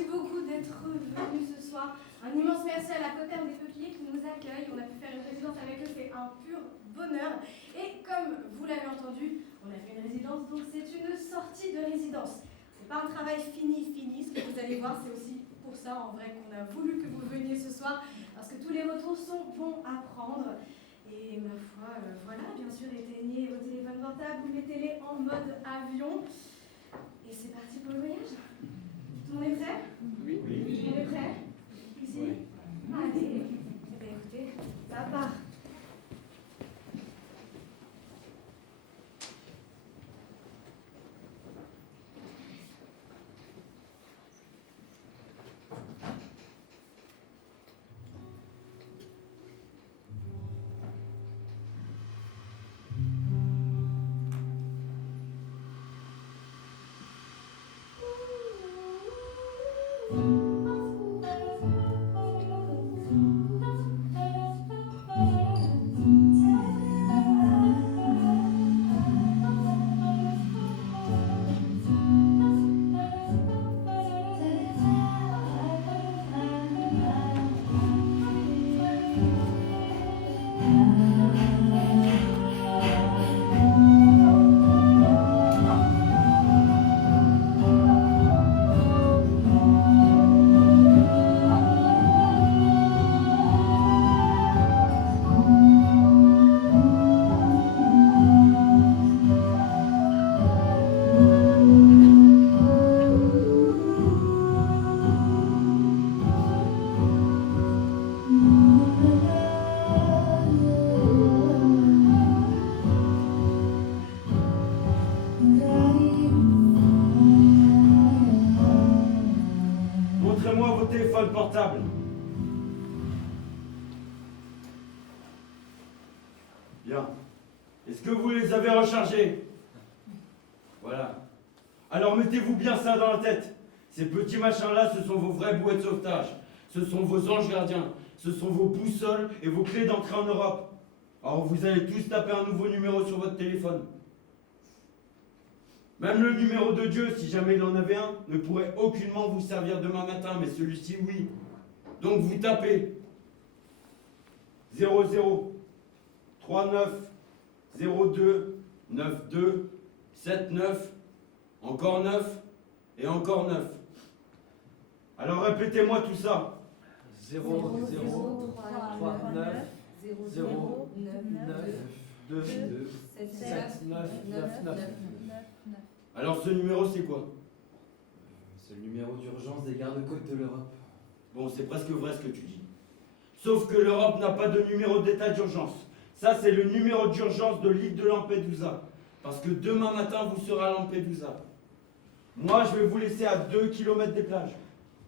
Merci beaucoup d'être venus ce soir. Un immense merci à la Coterne des Peupliers qui nous accueille. On a pu faire une résidence avec eux, c'est un pur bonheur. Et comme vous l'avez entendu, on a fait une résidence, donc c'est une sortie de résidence. C'est pas un travail fini, ce que vous allez voir, c'est aussi pour ça en vrai qu'on a voulu que vous veniez ce soir, parce que tous les retours sont bons à prendre. Et ma foi, voilà, bien sûr, éteignez vos téléphones portables, vous mettez-les en mode avion. Et c'est parti pour le voyage. Tout le monde est prêt? Oui. Tout le monde est prêt? Ici? Oui. Allez. Eh bien, écoutez, ça part. Montrez-moi vos téléphones portables. Bien. Est-ce que vous les avez rechargés? Voilà. Alors mettez-vous bien ça dans la tête. Ces petits machins-là, ce sont vos vrais bouées de sauvetage. Ce sont vos anges gardiens. Ce sont vos boussoles et vos clés d'entrée en Europe. Alors vous allez tous taper un nouveau numéro sur votre téléphone. Même le numéro de Dieu, si jamais il en avait un, ne pourrait aucunement vous servir demain matin, mais celui-ci, oui. Donc vous tapez 00 39 02 92 79 encore 9 et encore 9. Alors répétez-moi tout ça. 0 0 3 9 0 9 2 7 9 9 9. Alors ce numéro c'est quoi? C'est le numéro d'urgence des gardes-côtes de l'Europe. Bon, c'est presque vrai ce que tu dis. Sauf que l'Europe n'a pas de numéro d'état d'urgence. Ça, c'est le numéro d'urgence de l'île de Lampedusa. Parce que demain matin, vous serez à Lampedusa. Moi, je vais vous laisser à 2 km des plages.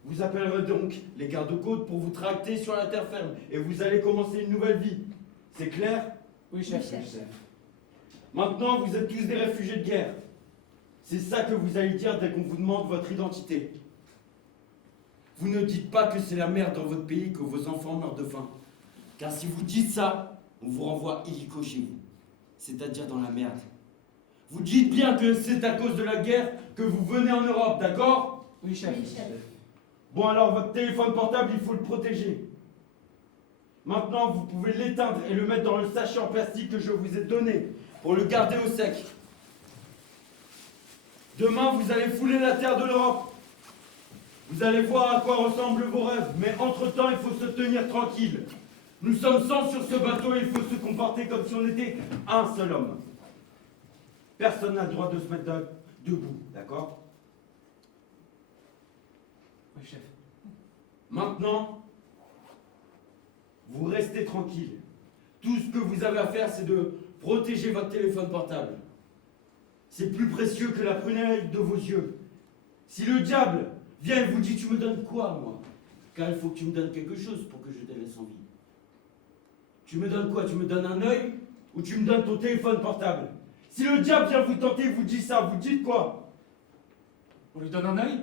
Vous appellerez donc les gardes-côtes pour vous tracter sur la terre ferme. Et vous allez commencer une nouvelle vie. C'est clair? Oui, chef. Maintenant, vous êtes tous des réfugiés de guerre. C'est ça que vous allez dire dès qu'on vous demande votre identité. Vous ne dites pas que c'est la merde dans votre pays, que vos enfants meurent de faim. Car si vous dites ça, on vous renvoie illico chez vous. C'est-à-dire dans la merde. Vous dites bien que c'est à cause de la guerre que vous venez en Europe, d'accord? Oui, chef. Bon alors, votre téléphone portable, il faut le protéger. Maintenant, vous pouvez l'éteindre et le mettre dans le sachet en plastique que je vous ai donné, pour le garder au sec. Demain, vous allez fouler la terre de l'Europe. Vous allez voir à quoi ressemblent vos rêves, mais entre-temps, il faut se tenir tranquille. Nous sommes 100 sur ce bateau et il faut se comporter comme si on était un seul homme. Personne n'a le droit de se mettre debout, d'accord? Oui, chef. Maintenant, vous restez tranquille. Tout ce que vous avez à faire, c'est de protéger votre téléphone portable. C'est plus précieux que la prunelle de vos yeux. Si le diable vient et vous dit, tu me donnes quoi, moi? Car il faut que tu me donnes quelque chose pour que je te laisse en vie. Tu me donnes quoi? Tu me donnes un œil ou tu me donnes ton téléphone portable? Si le diable vient vous tenter, vous dit ça, vous dites quoi? On lui donne un œil?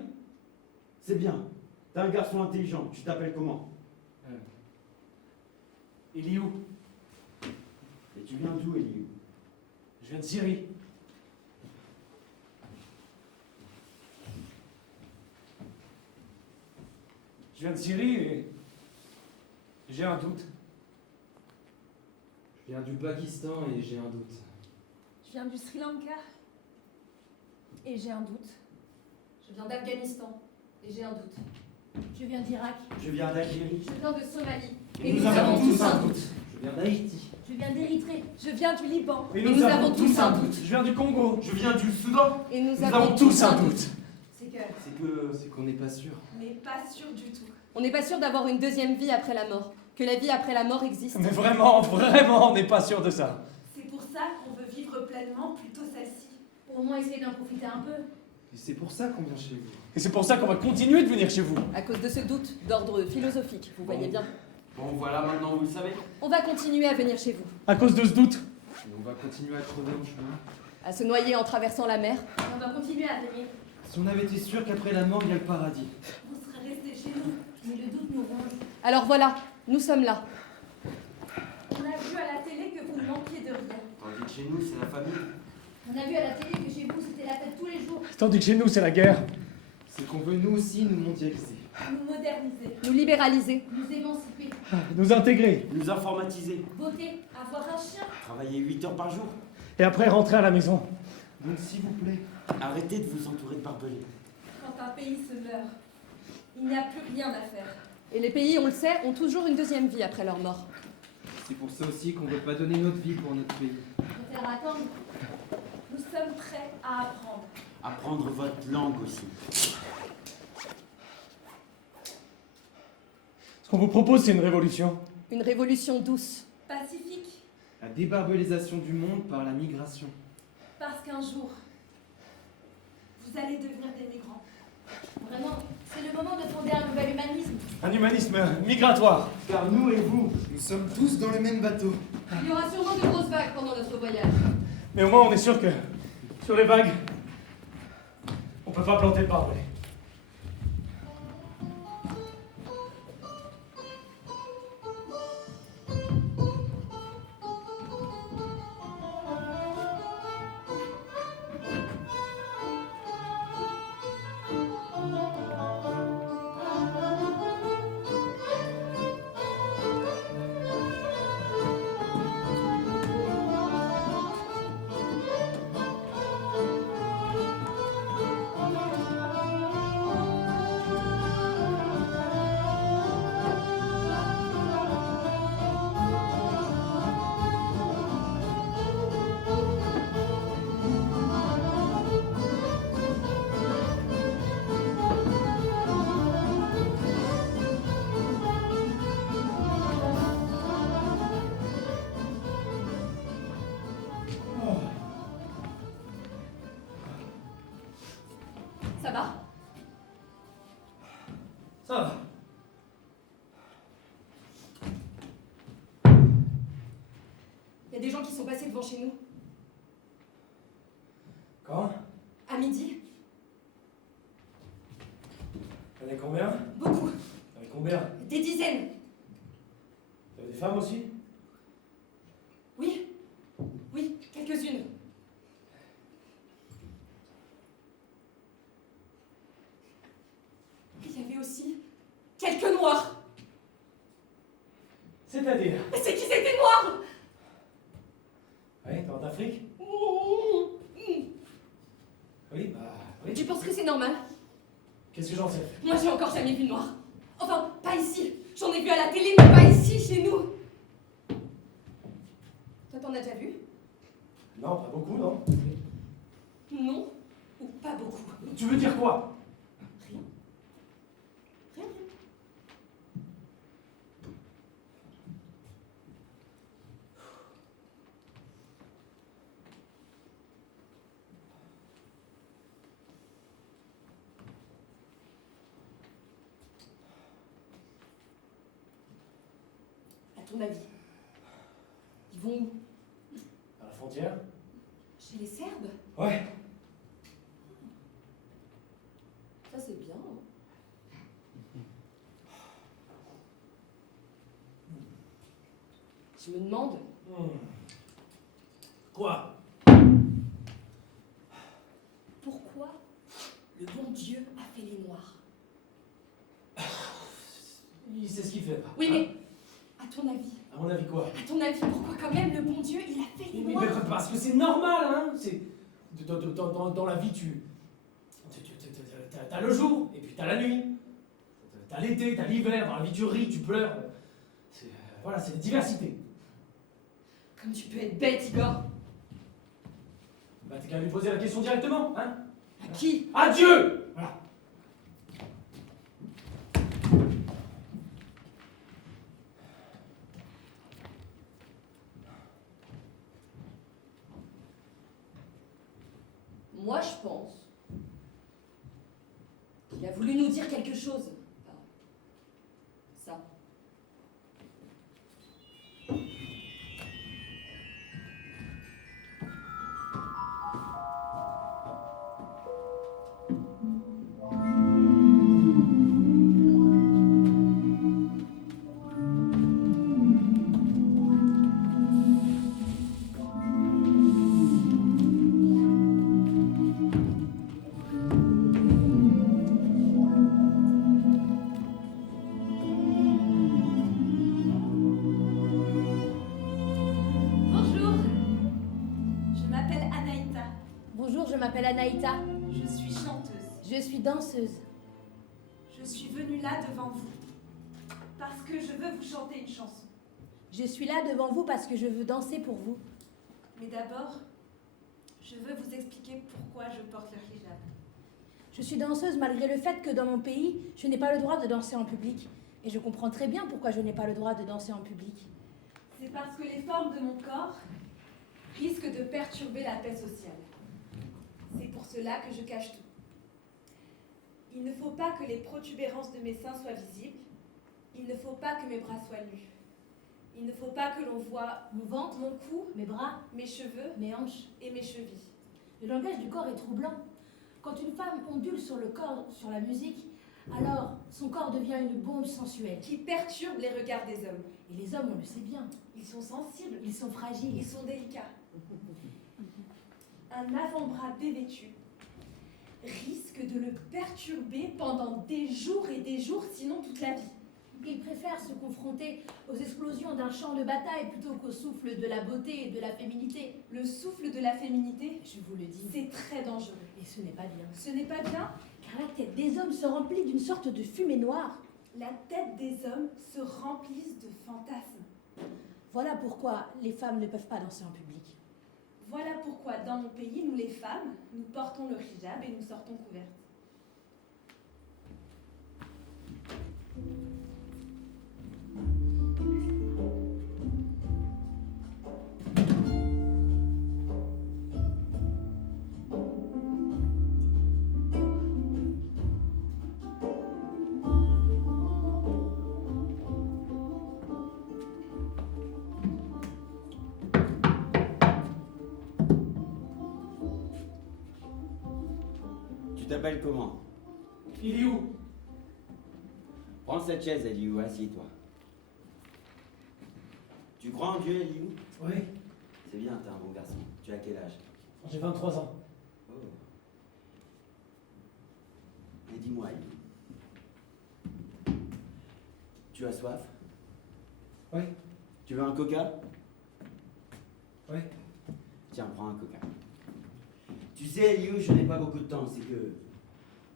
C'est bien. T'es un garçon intelligent. Tu t'appelles comment? Eliou. Et tu viens d'où, Eliou? Je viens de Syrie. Je viens de Syrie et j'ai un doute. Je viens du Pakistan et j'ai un doute. Je viens du Sri Lanka et j'ai un doute. Je viens d'Afghanistan et j'ai un doute. Je viens d'Irak. Je viens d'Algérie. Je viens de Somalie. Et nous avons tous un doute. Je viens d'Haïti. Je viens d'Érythrée. Je viens du Liban. Et nous avons tous un doute. Je viens du Congo. Je viens du Soudan. Et nous Nous avons tous un doute. C'est qu'on n'est pas sûr. mais pas sûr du tout. On n'est pas sûr d'avoir une deuxième vie après la mort, que la vie après la mort existe. Mais vraiment, on n'est pas sûr de ça. C'est pour ça qu'on veut vivre pleinement plutôt celle-ci. Au moins essayer d'en profiter un peu. Et c'est pour ça qu'on vient chez vous. Et c'est pour ça qu'on va continuer de venir chez vous. À cause de ce doute d'ordre philosophique, vous voyez bien. Bon, voilà, maintenant vous le savez. On va continuer à venir chez vous, À cause de ce doute. Et on va continuer à crever en chemin. à se noyer en traversant la mer. Et on va continuer à venir. Si on avait été sûr qu'après la mort, il y a le paradis. On serait resté chez nous. Mais le doute nous ronge. Alors voilà, nous sommes là. On a vu à la télé que vous ne manquiez de rien. Tandis que chez nous, c'est la famille. On a vu à la télé que chez vous c'était la fête tous les jours. Tandis que chez nous, c'est la guerre. C'est qu'on veut nous aussi nous mondialiser. Nous moderniser. Nous libéraliser, Nous émanciper. Nous intégrer. Nous informatiser. Voter. Avoir un chien. Travailler 8 heures par jour. Et après, rentrer à la maison. Donc s'il vous plaît, Arrêtez de vous entourer de barbelés. Quand un pays se meurt, il n'y a plus rien à faire. et les pays, on le sait, ont toujours une deuxième vie après leur mort. c'est pour ça aussi qu'on veut pas donner notre vie pour notre pays. On faire attendre. Nous sommes prêts à apprendre. Apprendre votre langue aussi. Ce qu'on vous propose, c'est une révolution. Une révolution douce. Pacifique, La débarbelisation du monde par la migration. parce qu'un jour, vous allez devenir des migrants. Vraiment, c'est le moment de fonder un nouvel humanisme. Un humanisme migratoire. Car nous et vous, nous sommes tous dans le même bateau. Il y aura sûrement de grosses vagues pendant notre voyage. Mais au moins, on est sûr que sur les vagues, on peut pas planter de barbelés. Ça va? Ça va. Il y a des gens qui sont passés devant chez nous. Quand? À midi. Il y en a combien? Beaucoup. Il y en a combien? Des dizaines. Il y a des femmes aussi? Oui. Oui, quelques-unes. Il y avait aussi quelques noirs. C'est-à-dire? Mais c'est qui c'était noirs? Oui, t'es en Afrique? Oui, bah oui. Tu penses que c'est normal? Qu'est-ce que j'en sais? Moi, j'ai encore jamais vu de noir. Enfin, pas ici. J'en ai vu à la télé, mais pas ici, chez nous. Toi, t'en as déjà vu? Non, pas beaucoup, non. Non. Ou pas beaucoup. Tu veux dire quoi? Rien. Rien, rien. À ton avis, ils vont où? À la frontière? Chez les Serbes? Ouais. Ça, c'est bien. Hein. Je me demande, Quoi? pourquoi le bon Dieu a fait les Noirs? Il sait ce qu'il fait. Oui, Hein? mais à ton avis, À mon avis, quoi? à ton avis, pourquoi quand même le bon Dieu, il a fait les Mais noirs? parce que c'est normal, hein. C'est dans la vie, t'as le jour et puis t'as la nuit. T'as l'été, t'as l'hiver. Dans la vie, tu ris, tu pleures. Voilà, c'est la diversité. Comme tu peux être bête, Igor. Bah, t'as qu'à lui poser la question directement, hein? À qui? À Dieu! Voilà. Moi, je pense qu'il a voulu nous dire quelque chose. Enfin, ça. Bonjour, je m'appelle Anaïta. Bonjour, je m'appelle Anaïta. Je suis chanteuse. Je suis danseuse. Je suis venue là devant vous parce que je veux vous chanter une chanson. Je suis là devant vous parce que je veux danser pour vous. Mais d'abord, je veux vous expliquer pourquoi je porte le hijab. Je suis danseuse malgré le fait que dans mon pays, je n'ai pas le droit de danser en public. Et je comprends très bien pourquoi je n'ai pas le droit de danser en public. C'est parce que les formes de mon corps risquent de perturber la paix sociale. C'est pour cela que je cache tout. Il ne faut pas que les protubérances de mes seins soient visibles. Il ne faut pas que mes bras soient nus. Il ne faut pas que l'on voie Mon ventre, mon cou, mes bras, mes cheveux mes hanches. et mes chevilles. Le langage du corps est troublant. Quand une femme ondule sur le corps, sur la musique, alors son corps devient une bombe sensuelle. Qui perturbent les regards des hommes. Et les hommes, on le sait bien, Ils sont sensibles, ils sont fragiles. ils sont délicats. Un avant-bras dévêtu risque de le perturber pendant des jours et des jours, sinon toute la vie. Ils préfèrent se confronter aux explosions d'un champ de bataille plutôt qu'au souffle de la beauté et de la féminité. Le souffle de la féminité, Je vous le dis, c'est très dangereux. et ce n'est pas bien. Ce n'est pas bien. Car la tête des hommes se remplit d'une sorte de fumée noire. La tête des hommes se remplissent de fantasmes. Voilà pourquoi les femmes ne peuvent pas danser en public. Voilà pourquoi dans mon pays, nous les femmes, nous portons le hijab et nous sortons couvertes. Tu t'appelles comment? Il est où? Prends cette chaise, Eliou, assieds-toi. Tu crois en Dieu, Eliou? Oui, C'est bien, t'es un bon garçon. Tu as quel âge? j'ai 23 ans. Oh. Et dis-moi, Eliou. Tu as soif? Oui, Tu veux un coca? oui. Tiens, prends un coca. Tu sais, Eliou, je n'ai pas beaucoup de temps, c'est que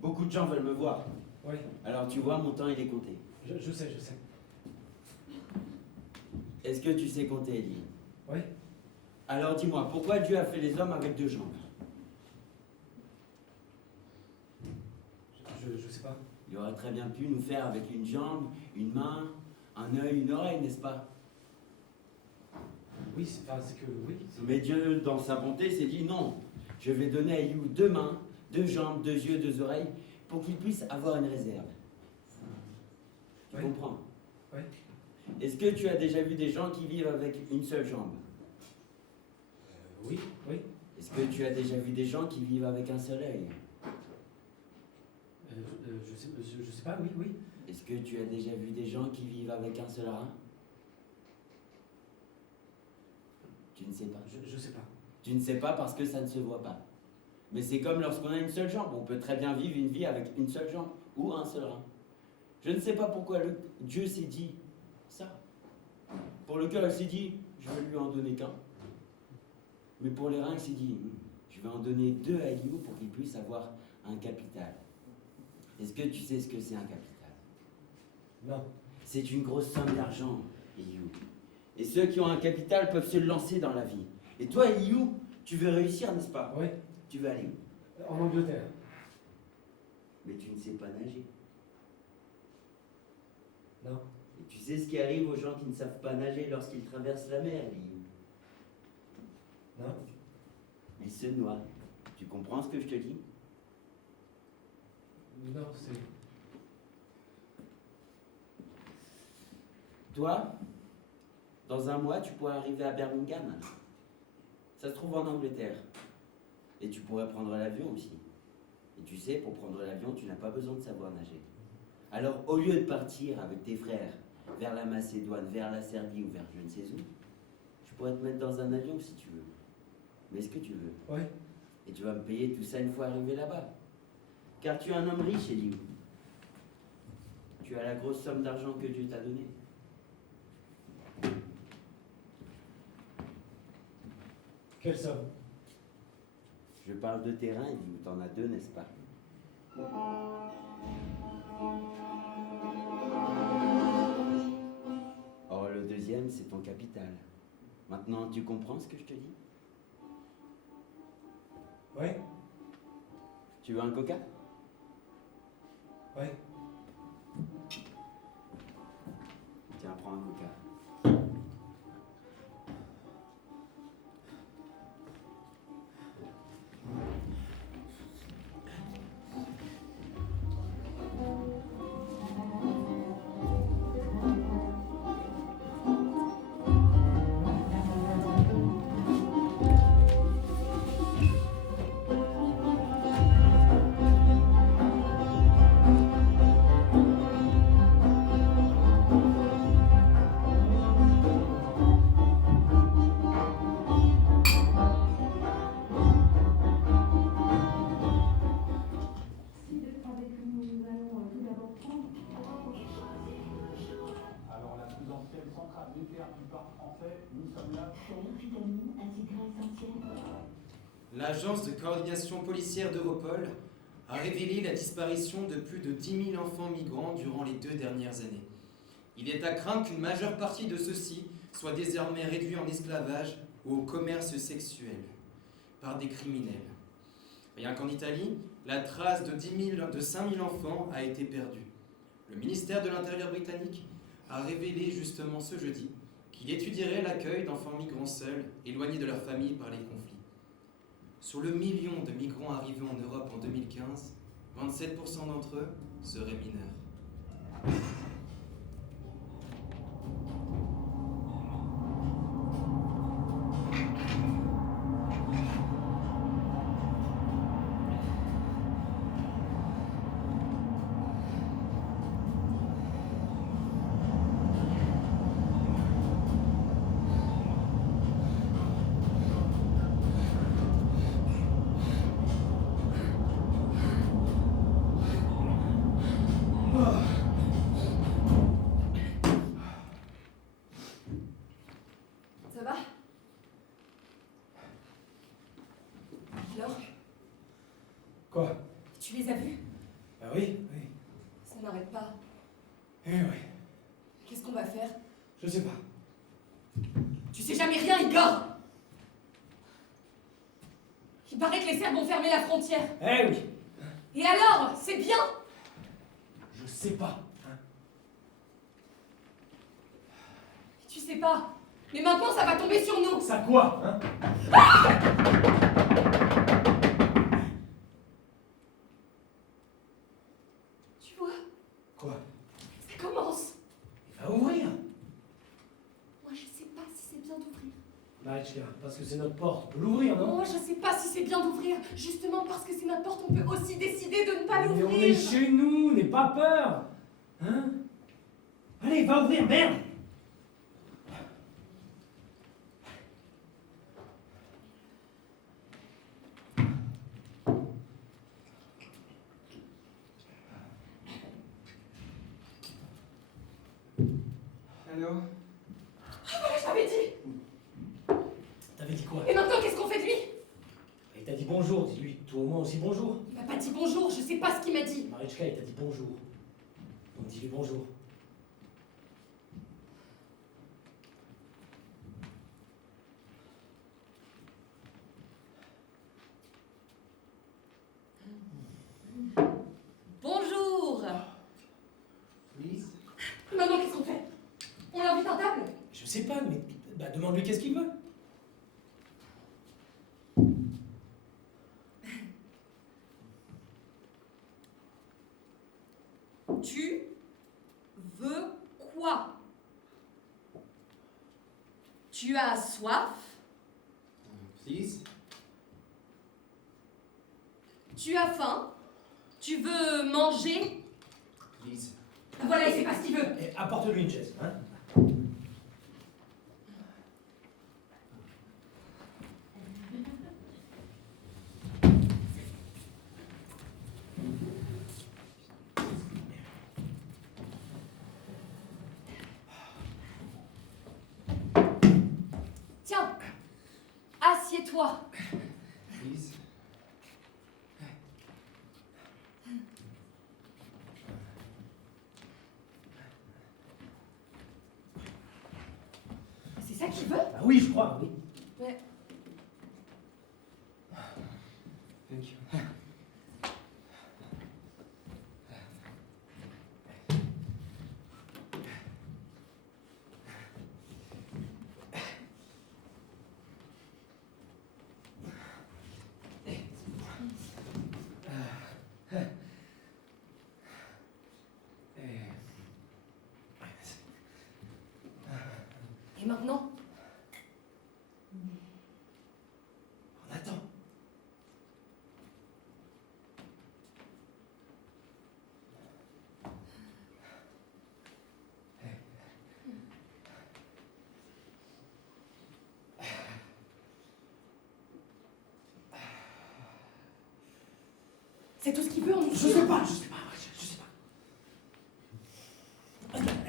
beaucoup de gens veulent me voir. Oui, Alors tu vois, mon temps, il est compté. je sais. Est-ce que tu sais compter, Eliou? Oui. Alors dis-moi, pourquoi Dieu a fait les hommes avec deux jambes? Je sais pas. Il aurait très bien pu nous faire avec une jambe, une main, un œil, une oreille, n'est-ce pas? Oui, c'est que oui. Mais Dieu, dans sa bonté, s'est dit non, je vais donner à Eliou deux mains, deux jambes, deux yeux, deux oreilles, pour qu'il puisse avoir une réserve. Tu Oui. comprends? Oui. Est-ce que tu as déjà vu des gens qui vivent avec une seule jambe? Oui. Est-ce que tu as déjà vu des gens qui vivent avec un seul œil? Je sais pas, oui. Est-ce que tu as déjà vu des gens qui vivent avec un seul rein? Tu ne sais pas. Je sais pas. Tu ne sais pas parce que ça ne se voit pas. Mais c'est comme lorsqu'on a une seule jambe. On peut très bien vivre une vie avec une seule jambe ou un seul rein. Je ne sais pas pourquoi Dieu s'est dit ça. Pour le cœur, il s'est dit, je vais lui en donner qu'un. Mais pour les reins, il s'est dit, je vais en donner 2 à Eliou pour qu'il puisse avoir un capital. Est-ce que tu sais ce que c'est un capital? Non. C'est une grosse somme d'argent, Eliou. Et ceux qui ont un capital peuvent se lancer dans la vie. Et toi, Eliou, tu veux réussir, n'est-ce pas? Oui. Tu veux aller où? En Angleterre. Mais tu ne sais pas nager. Non. Et tu sais ce qui arrive aux gens qui ne savent pas nager lorsqu'ils traversent la mer, Eliou? Non. Ils se noient. Tu comprends ce que je te dis? Non, c'est... Toi, dans un mois, tu pourrais arriver à Birmingham. Ça se trouve en Angleterre. Et tu pourrais prendre l'avion aussi. Et tu sais, pour prendre l'avion, tu n'as pas besoin de savoir nager. Alors, au lieu de partir avec tes frères vers la Macédoine, vers la Serbie ou vers je ne sais où, je pourrais te mettre dans un avion si tu veux. Mais est-ce que tu veux? Oui. Et tu vas me payer tout ça une fois arrivé là-bas. Car tu es un homme riche, Eliou. Tu as la grosse somme d'argent que Dieu t'a donnée. Quelle somme? Je parle de terrain, Eliou. T'en as 2, n'est-ce pas? Or, le deuxième, c'est ton capital. Maintenant, tu comprends ce que je te dis? Oui. Tu veux un coca? Oui. Tiens, prends un coca. Alors la plus ancienne centrale nucléaire du parc français, nous sommes là. L'agence de coordination policière d'Europol a révélé la disparition de plus de 10 000 enfants migrants durant les 2 dernières années. Il est à craindre qu'une majeure partie de ceux-ci soient désormais réduits en esclavage ou au commerce sexuel par des criminels. Rien qu'en Italie, la trace de 5 000 enfants a été perdue. Le ministère de l'Intérieur britannique a révélé justement ce jeudi qu'il étudierait l'accueil d'enfants migrants seuls, éloignés de leur famille par les conflits. Sur le million de migrants arrivés en Europe en 2015, 27% d'entre eux seraient mineurs. Ça va? Alors, Quoi? tu les as vus? Ah oui, oui. Ça n'arrête pas. Eh oui. Qu'est-ce qu'on va faire? Je sais pas. Tu sais jamais rien, Igor! Il paraît que les Serbes ont fermé la frontière. Eh oui. Et alors? C'est bien! Je sais pas. Hein. Tu sais pas. Mais maintenant, ça va tomber sur nous. Ça quoi? Hein? Tu vois? Quoi? Ça commence. Il va ouvrir. Moi, je sais pas si c'est bien d'ouvrir. Maïchka, parce que c'est notre porte. On peut l'ouvrir, non? Moi, je sais pas si c'est bien d'ouvrir. Justement parce que c'est notre porte, on peut aussi décider de ne pas Mais l'ouvrir. on est chez nous, n'aie pas peur. Hein? Allez, va ouvrir, merde! Allô? Voilà, je t'avais dit. T'avais dit quoi? Et maintenant, qu'est-ce qu'on fait de lui? Il t'a dit bonjour, dis-lui toi au moins aussi bonjour. Il m'a pas dit bonjour, je sais pas ce qu'il m'a dit. Marichka, il t'a dit bonjour. Donc dis-lui bonjour. Bonjour. Please? Maintenant, qu'est-ce qu'on fait? On l'invite à table? Je sais pas, mais bah, demande-lui qu'est-ce qu'il veut. Tu veux quoi? Tu as soif? Please? Tu as faim? Tu veux manger? Please? Voilà, il sait pas ce qu'il veut. Et apporte-lui une chaise, hein. Tiens, assieds-toi. Please? C'est ça qu'il veut? Bah oui, je crois, oui. Ouais. Thank you. Et maintenant? On attend. C'est tout ce qu'il veut, on est Je sûr. sais pas, je sais pas, je sais pas.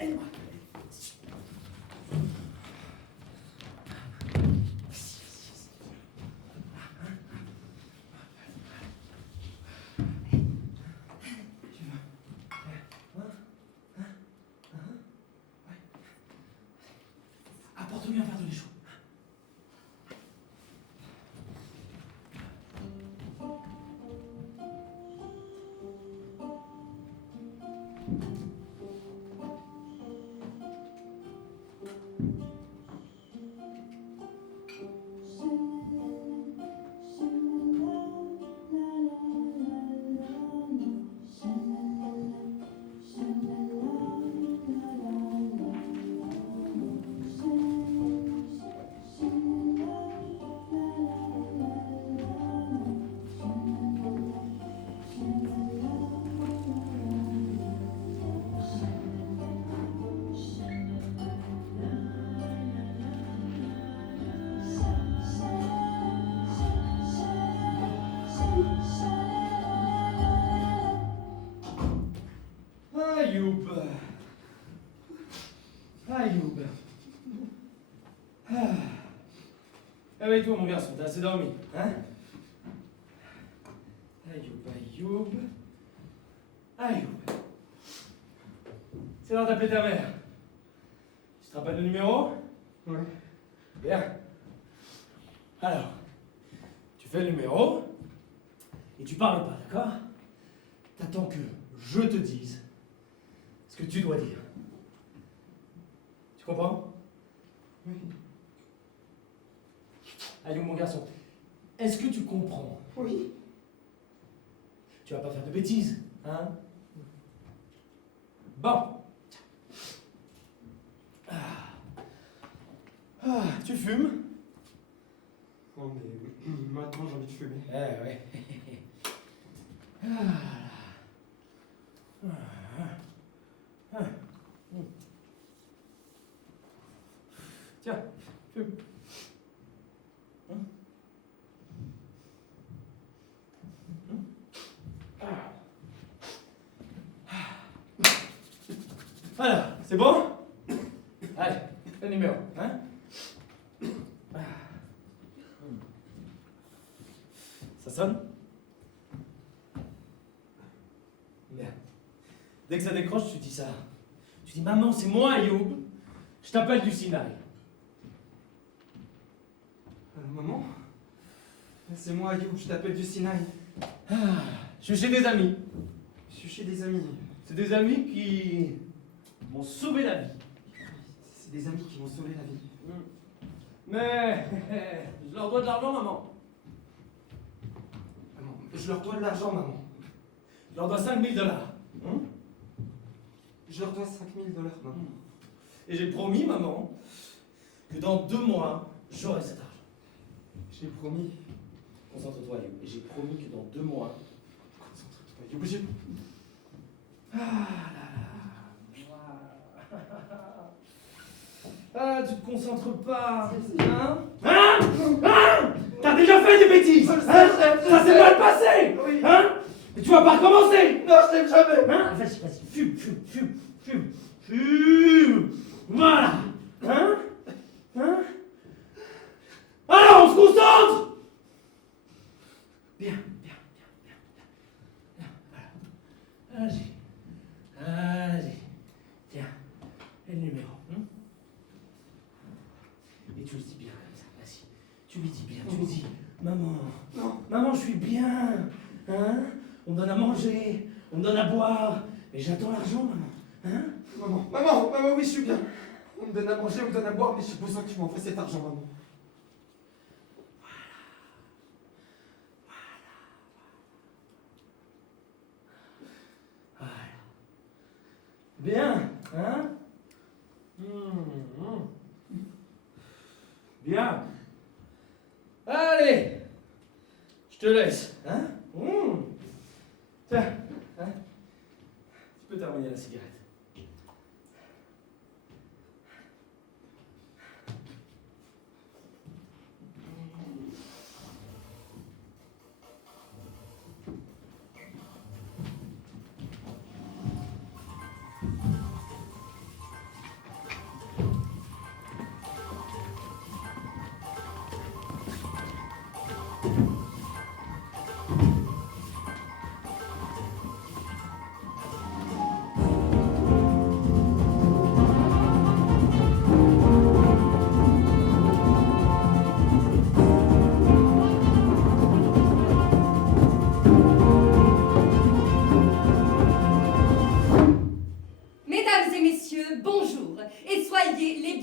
Aide-moi. Apporte-lui un verre de lait chaud. Ayoub. Ayoub. Réveille-toi, mon garçon, t'as assez dormi, hein? Ayoub. Ayoub. C'est l'heure d'appeler ta mère. Tu te rappelles le numéro? Ouais. Bien. Alors, tu fais le numéro et tu parles pas, d'accord? T'attends que je te dise ce que tu dois dire. Tu comprends? Oui. Ayoub, mon garçon, est-ce que tu comprends? Oui. Tu vas pas faire de bêtises, hein? Bon. Tu fumes? Oh, mais maintenant j'ai envie de fumer. Eh ouais. Tiens, fume. Alors, c'est bon? Allez, le numéro, hein? Ça sonne? Bien. Dès que ça décroche, tu dis ça. Tu dis, maman, c'est moi, Ayoub. Je t'appelle du Sinaï. Maman? C'est moi, Ayoub, je t'appelle du Sinaï. Ah, je suis chez des amis. Je suis chez des amis. C'est des amis qui m'ont sauvé la vie. C'est des amis qui m'ont sauvé la vie. Mais je leur dois de l'argent, maman. Maman, je leur dois de l'argent, maman. Je leur dois 5000 $. Je leur dois 5000 $, maman. Et j'ai promis, maman, que dans 2 mois, j'aurai cet argent. J'ai promis. Concentre-toi, Ayoub. Et j'ai promis que dans 2 mois. Concentre-toi, Ayoub, j'ai... Ah là là. Ah, tu te concentres pas. Hein? T'as déjà fait des bêtises. Hein? Ça s'est mal passé. Oui. Hein? Et tu vas pas recommencer. Non, je t'aime jamais. Hein? Vas-y, fume. Voilà. Hein? Alors, on se concentre. Bien. Voilà. Allez. Tiens, et le numéro. Et tu le dis bien comme ça, vas-y. Tu lui dis bien, tu lui dis, maman, maman, je suis bien. Hein? On me donne à manger, on me donne à boire. Et j'attends l'argent, maman. Hein? Maman, oui, je suis bien. On me donne à manger, on me donne à boire, mais j'ai besoin que tu m'envoies cet argent, maman. Voilà. Bien, hein? Bien. Allez, je te laisse, hein? Tiens, hein? Tu peux terminer la cigarette.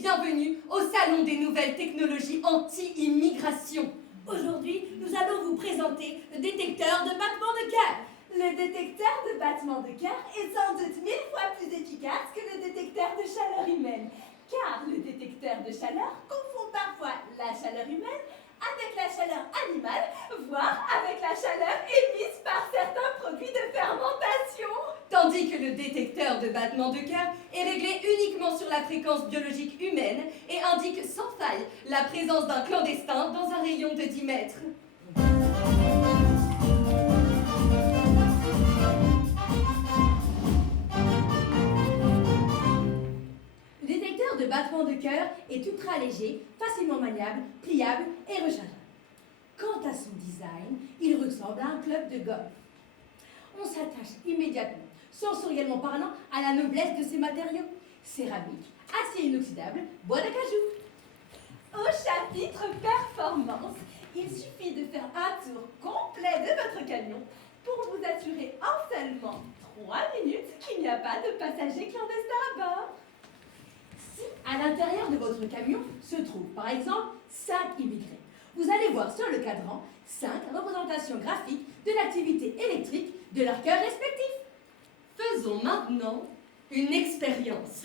bienvenue au Salon des nouvelles technologies anti-immigration. Aujourd'hui, nous allons vous présenter le détecteur de battement de cœur. Le détecteur de battement de cœur est sans doute 1000 fois plus efficace que le détecteur de chaleur humaine. Car le détecteur de chaleur confond parfois la chaleur humaine avec la chaleur animale, voire avec la chaleur émise par certains produits de fermentation. Tandis que le détecteur de battement de cœur est réglé uniquement sur la fréquence biologique humaine et indique sans faille la présence d'un clandestin dans un rayon de 10 mètres. Le détecteur de battement de cœur est ultra léger, facilement maniable, pliable et rechargeable. Quant à son design, il ressemble à un club de golf. On s'attache immédiatement, sensoriellement parlant, à la noblesse de ses matériaux. Céramique, acier inoxydable, bois d'acajou. Au chapitre performance, il suffit de faire un tour complet de votre camion pour vous assurer en seulement 3 minutes qu'il n'y a pas de passagers clandestins à bord. Si à l'intérieur de votre camion se trouvent par exemple 5 immigrés, vous allez voir sur le cadran 5 représentations graphiques de l'activité électrique de leurs cœurs respectifs. Faisons maintenant une expérience.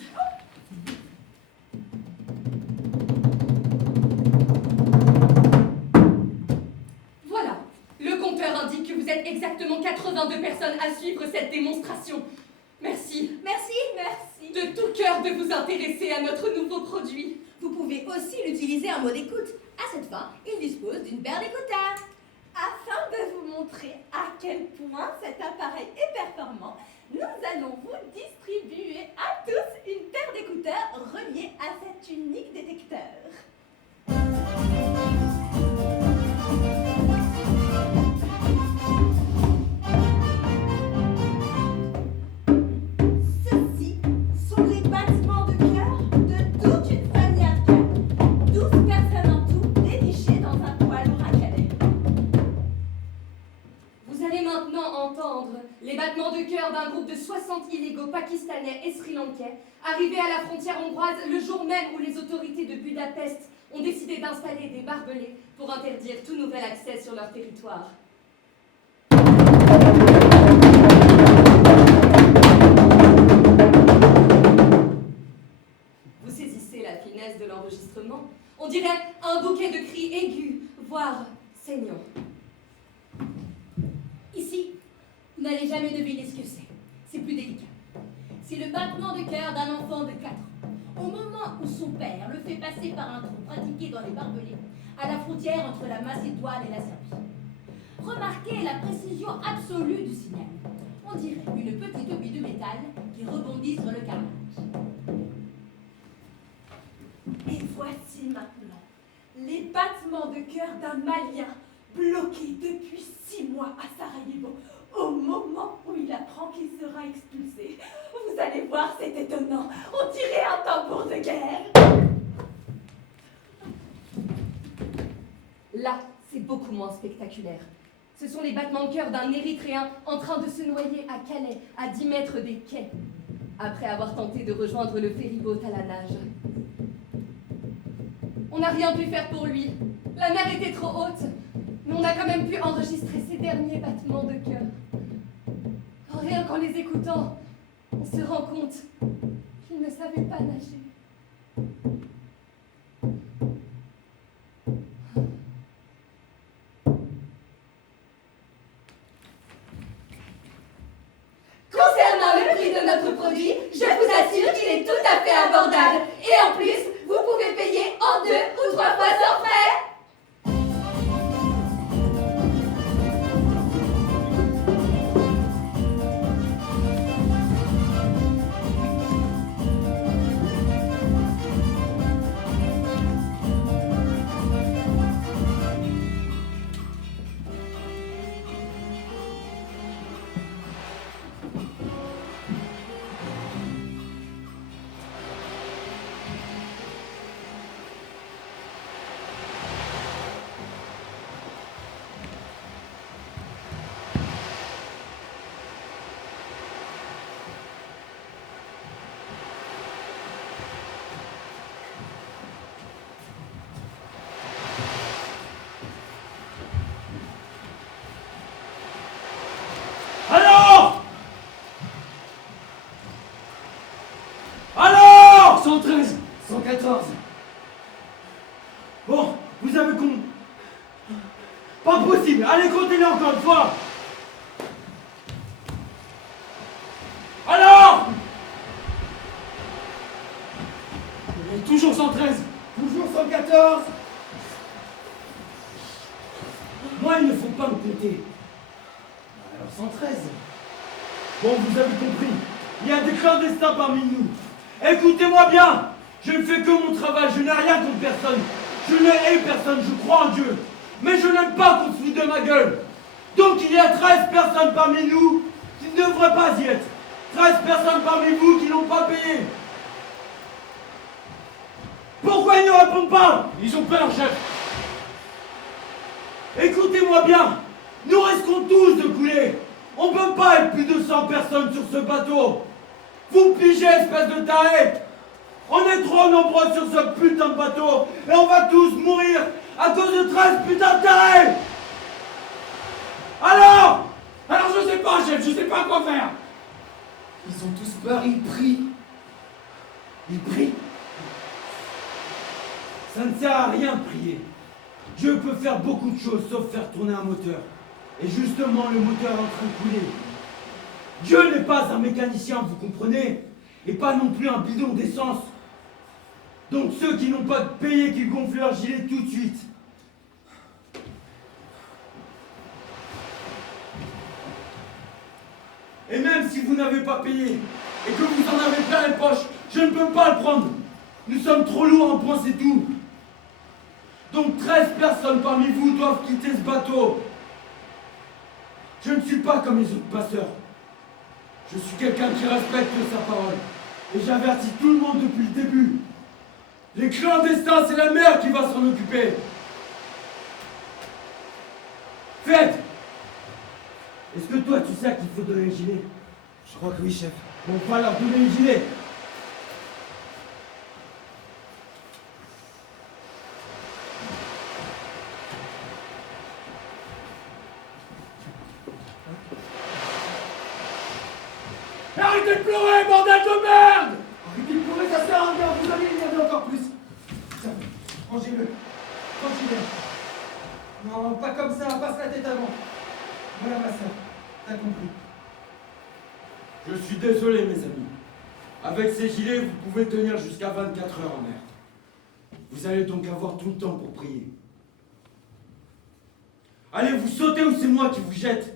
Voilà, le compteur indique que vous êtes exactement 82 personnes à suivre cette démonstration. Merci. Merci. De tout cœur de vous intéresser à notre nouveau produit. Vous pouvez aussi l'utiliser en mode écoute. À cette fin, il dispose d'une paire d'écouteurs. Afin de vous montrer à quel point cet appareil est performant, nous allons vous distribuer à tous une paire d'écouteurs reliée à cet Ceux-ci sont les bâtiments de cœur de toute une famille afghane. 12 personnes en tout dénichées dans un poids lourd à Calais. Vous allez maintenant entendre les battements de cœur d'un groupe de 60 illégaux pakistanais et sri-lankais arrivés à la frontière hongroise le jour même où les autorités de Budapest ont décidé d'installer des barbelés pour interdire tout nouvel accès sur leur territoire. Vous saisissez la finesse de l'enregistrement. On dirait un bouquet de cris aigus, voire saignants. Ici, vous n'allez jamais deviner ce que c'est. C'est plus délicat. C'est le battement de cœur d'un enfant de 4 ans. Au moment où son père le fait passer par un trou pratiqué dans les barbelés, à la frontière entre la Macédoine et la Serbie. Remarquez la précision absolue du signal. On dirait une petite bille de métal qui rebondit sur le carrelage. Et voici maintenant les battements de cœur d'un Malien bloqué depuis 6 mois à Sarajevo, au moment où il apprend qu'il sera expulsé. Vous allez voir, c'est étonnant. On dirait un tambour de guerre. Là, c'est beaucoup moins spectaculaire. Ce sont les battements de cœur d'un Érythréen en train de se noyer à Calais, à 10 mètres des quais, après avoir tenté de rejoindre le ferryboat à la nage. On n'a rien pu faire pour lui. La mer était trop haute, mais on a quand même pu enregistrer ses derniers battements de cœur. Rien qu'en les écoutant, on se rend compte qu'il ne savait pas nager. Concernant le prix de notre produit, je vous assure qu'il est tout à fait abordable. Et en plus, vous pouvez payer en 2 ou 3 fois sans frais. Alors 113, 114. Bon, vous avez con... Pas possible. Allez, comptez-les encore une fois. Alors Il est toujours 113. Toujours 114. Moi, il ne faut pas me compter. Alors 113. Bon, vous avez compris. Il y a des clandestins parmi nous. Écoutez-moi bien. Je ne fais que mon travail. Je n'ai rien contre personne. Je ne hais personne. Je crois en Dieu. Mais je n'aime pas qu'on se foute de ma gueule. Donc il y a 13 personnes parmi nous qui ne devraient pas y être. 13 personnes parmi vous qui n'ont pas payé. Pourquoi ils ne répondent pas? Ils ont peur, chef. Écoutez-moi bien. Nous risquons tous de couler. On ne peut pas être plus de 100 personnes sur ce bateau. Vous pigez, espèce de taré. On est trop nombreux sur ce putain de bateau. Et on va tous mourir à cause de 13 putains de tarés. Alors Je sais pas, chef, je sais pas quoi faire. Ils ont tous peur, ils prient. Ils prient. Ça ne sert à rien de prier. Dieu peut faire beaucoup de choses sauf faire tourner un moteur. Et justement, le moteur est en train de couler. Dieu n'est pas un mécanicien, vous comprenez? Et pas non plus un bidon d'essence. Donc ceux qui n'ont pas payé, qu'ils gonflent leur gilet tout de suite. Et même si vous n'avez pas payé, et que vous en avez plein les poches, je ne peux pas le prendre. Nous sommes trop lourds en points, c'est tout. Donc 13 personnes parmi vous doivent quitter ce bateau. Je ne suis pas comme les autres passeurs. Je suis quelqu'un qui respecte sa parole. Et j'avertis tout le monde depuis le début. Les clandestins, c'est la mer qui va s'en occuper. Faites! Est-ce que toi, tu sais à qui il faut donner les gilets? Je crois que oui, chef. On va leur donner les gilets. Arrêtez de pleurer, bordel de merde! Arrêtez de pleurer, ça sert à rien, vous allez l'énerver encore plus. Tiens, rangez-le. Rangez-le. Non, pas comme ça, passe la tête avant. Voilà ma soeur, t'as compris. Je suis désolé, mes amis. Avec ces gilets, vous pouvez tenir jusqu'à 24 heures en mer. Vous allez donc avoir tout le temps pour prier. Allez, vous sautez ou c'est moi qui vous jette?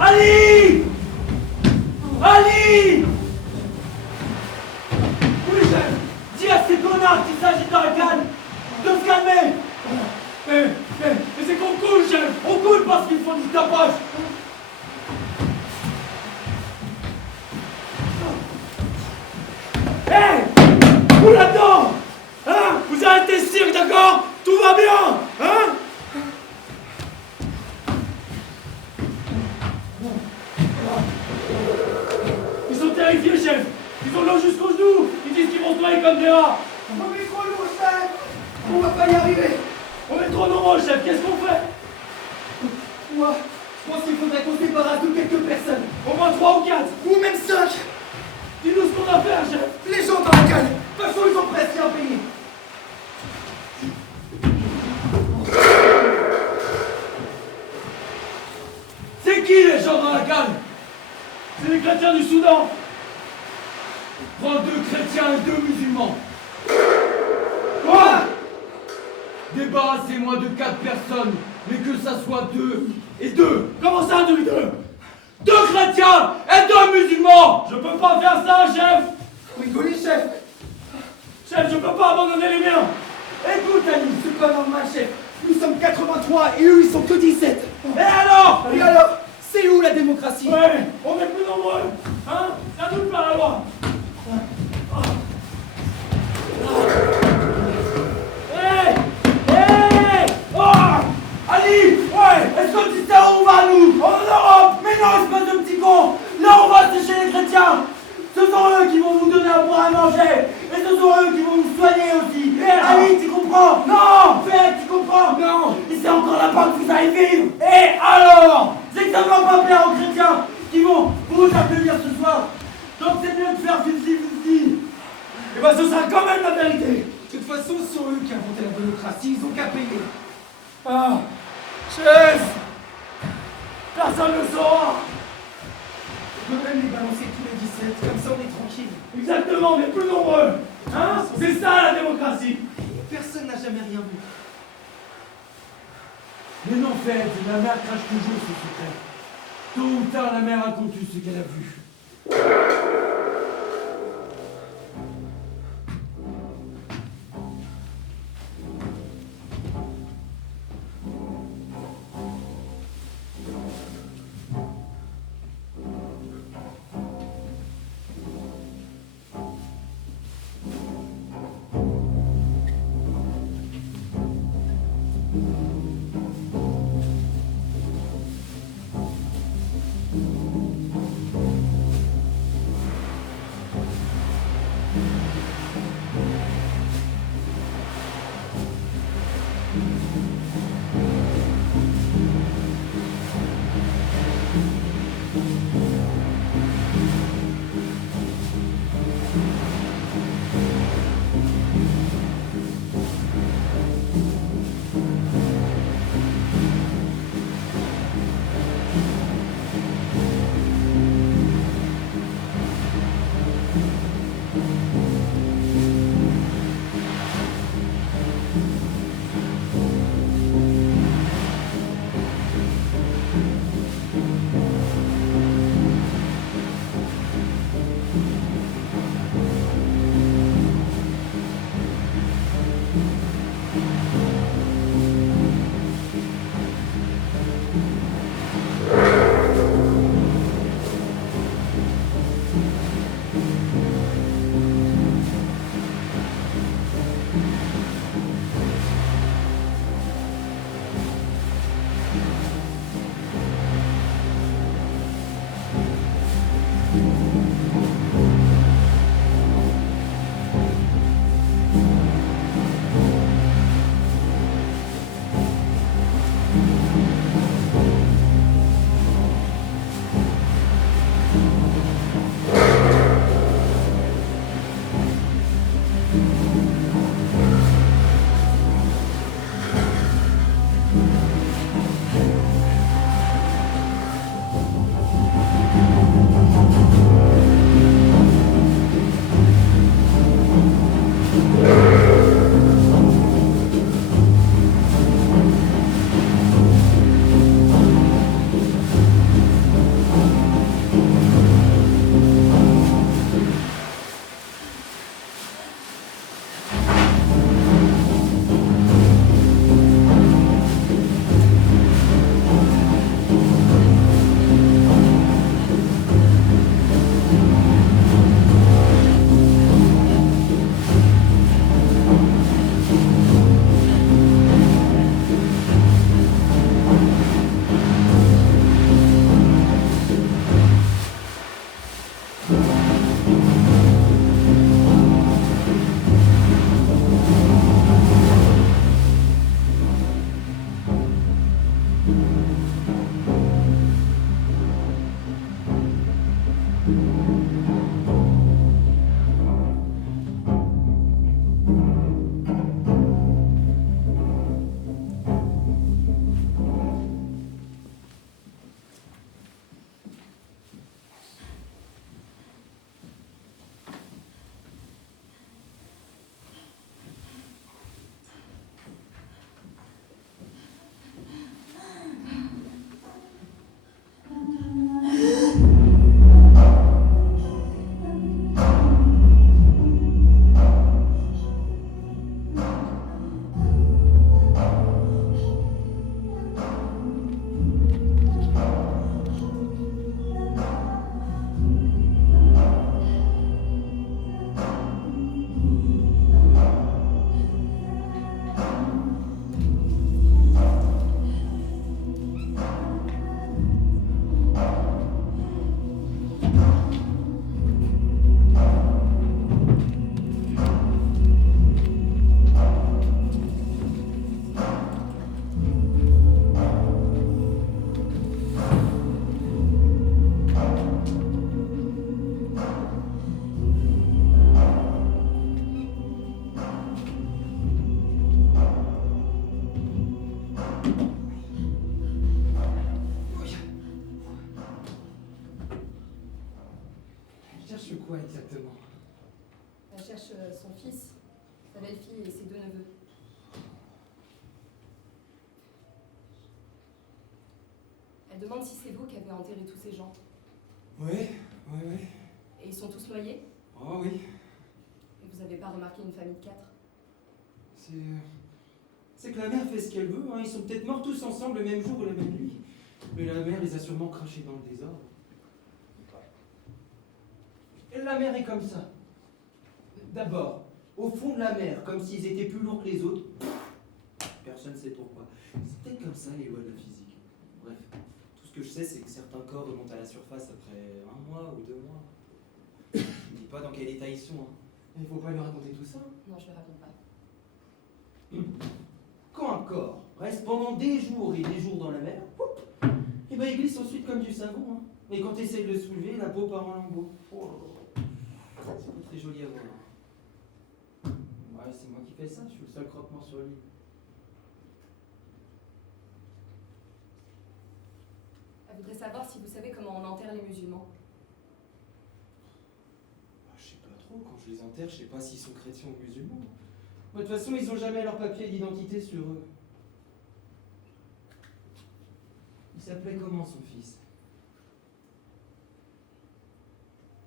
Ali! Ali! Oui, chef! Dis à ces connards qu'il s'agit dans la canne de se calmer! Mais c'est qu'on coule, chef! On coule parce qu'il faut du tapage! Hé! Vous là-dedans! Hein? Vous arrêtez ce cirque, d'accord? Tout va bien! Hein? Ils sont terrifiés, chef! Ils ont l'eau jusqu'aux genoux! Ils disent qu'ils vont se noyer comme des rats! On est trop lourd, chef. On va pas y arriver. On est trop nombreux, chef! Qu'est-ce qu'on fait? Moi, je pense qu'il faudrait qu'on se débarrasse de quelques personnes. Au moins 3 ou 4! Ou même 5. Dis-nous ce qu'on doit faire, chef! Les gens dans la canne. De toute façon, ils ont presque rien payé. C'est qui les gens dans la canne? C'est les chrétiens du Soudan! 32 chrétiens et 2 musulmans! Quoi? Débarrassez-moi de 4 personnes, mais que ça soit 2 et 2! Comment ça, 2 et 2? 2 chrétiens et 2 musulmans! Je peux pas faire ça, chef! Rigolez, chef. Chef, je peux pas abandonner les miens! Écoute, Ali, c'est pas normal, chef. Nous sommes 83 et eux, ils sont que 17. Et alors? Et alors, c'est où la démocratie? Ouais, on est plus nombreux! Hein? Ça doute pas la loi! Hé! Hé! Oh! Ali! Ouais! Est-ce que tu sais où on va, nous? En Europe! Mais non, espèce de petit con! Là, on va, c'est chez les chrétiens! Ce sont eux qui vont vous donner à boire à manger! Et ce sont eux qui vont vous soigner aussi! Ali, tu comprends? Non! Fais, tu comprends? Non! Et c'est encore là-bas que vous allez vivre! Et alors? C'est que ça ne va pas plaire aux chrétiens qui vont vous accueillir ce soir! Donc c'est mieux de faire ceci. Et ben ce sera quand même la vérité! De toute façon, ce sont eux qui ont inventé la démocratie. Ils ont qu'à payer. Ah! Chef! Personne ne le saura! On peut même les balancer tous les 17. Comme ça, on est tranquille. Exactement, mais plus nombreux! Hein? C'est ça la démocratie! Personne n'a jamais rien vu. Mais non, Fed, la mère crache toujours ses secrets. Tôt ou tard, la mère raconte tout ce qu'elle a vu. cherche son fils, sa belle-fille et ses 2 neveux. Elle demande si c'est vous qui avez enterré tous ces gens. Oui. Et ils sont tous noyés? Oh oui. Et vous n'avez pas remarqué une famille de 4? C'est que la mère fait ce qu'elle veut, hein. Ils sont peut-être morts tous ensemble le même jour ou la même nuit. Mais la mère les a sûrement crachés dans le désordre. La mère est comme ça. D'abord, au fond de la mer, comme s'ils étaient plus lourds que les autres. Personne ne sait pourquoi. C'est peut-être comme ça les lois de la physique. Bref, tout ce que je sais, c'est que certains corps remontent à la surface après 1 mois ou 2 mois. Je ne dis pas dans quel état ils sont. Hein. Il ne faut pas lui raconter tout ça. Non, je ne le raconte pas. Quand un corps reste pendant des jours et des jours dans la mer, et ben il glisse ensuite comme du savon. Hein. Et quand tu essaies de le soulever, la peau part en lambeaux. Oh, c'est pas très joli à voir. Ouais, c'est moi qui fais ça, je suis le seul croque-mort sur l'île. Elle voudrait savoir si vous savez comment on enterre les musulmans. Je sais pas trop, quand je les enterre, je sais pas s'ils sont chrétiens ou musulmans. De toute façon, ils ont jamais leur papier d'identité sur eux. Il s'appelait comment son fils?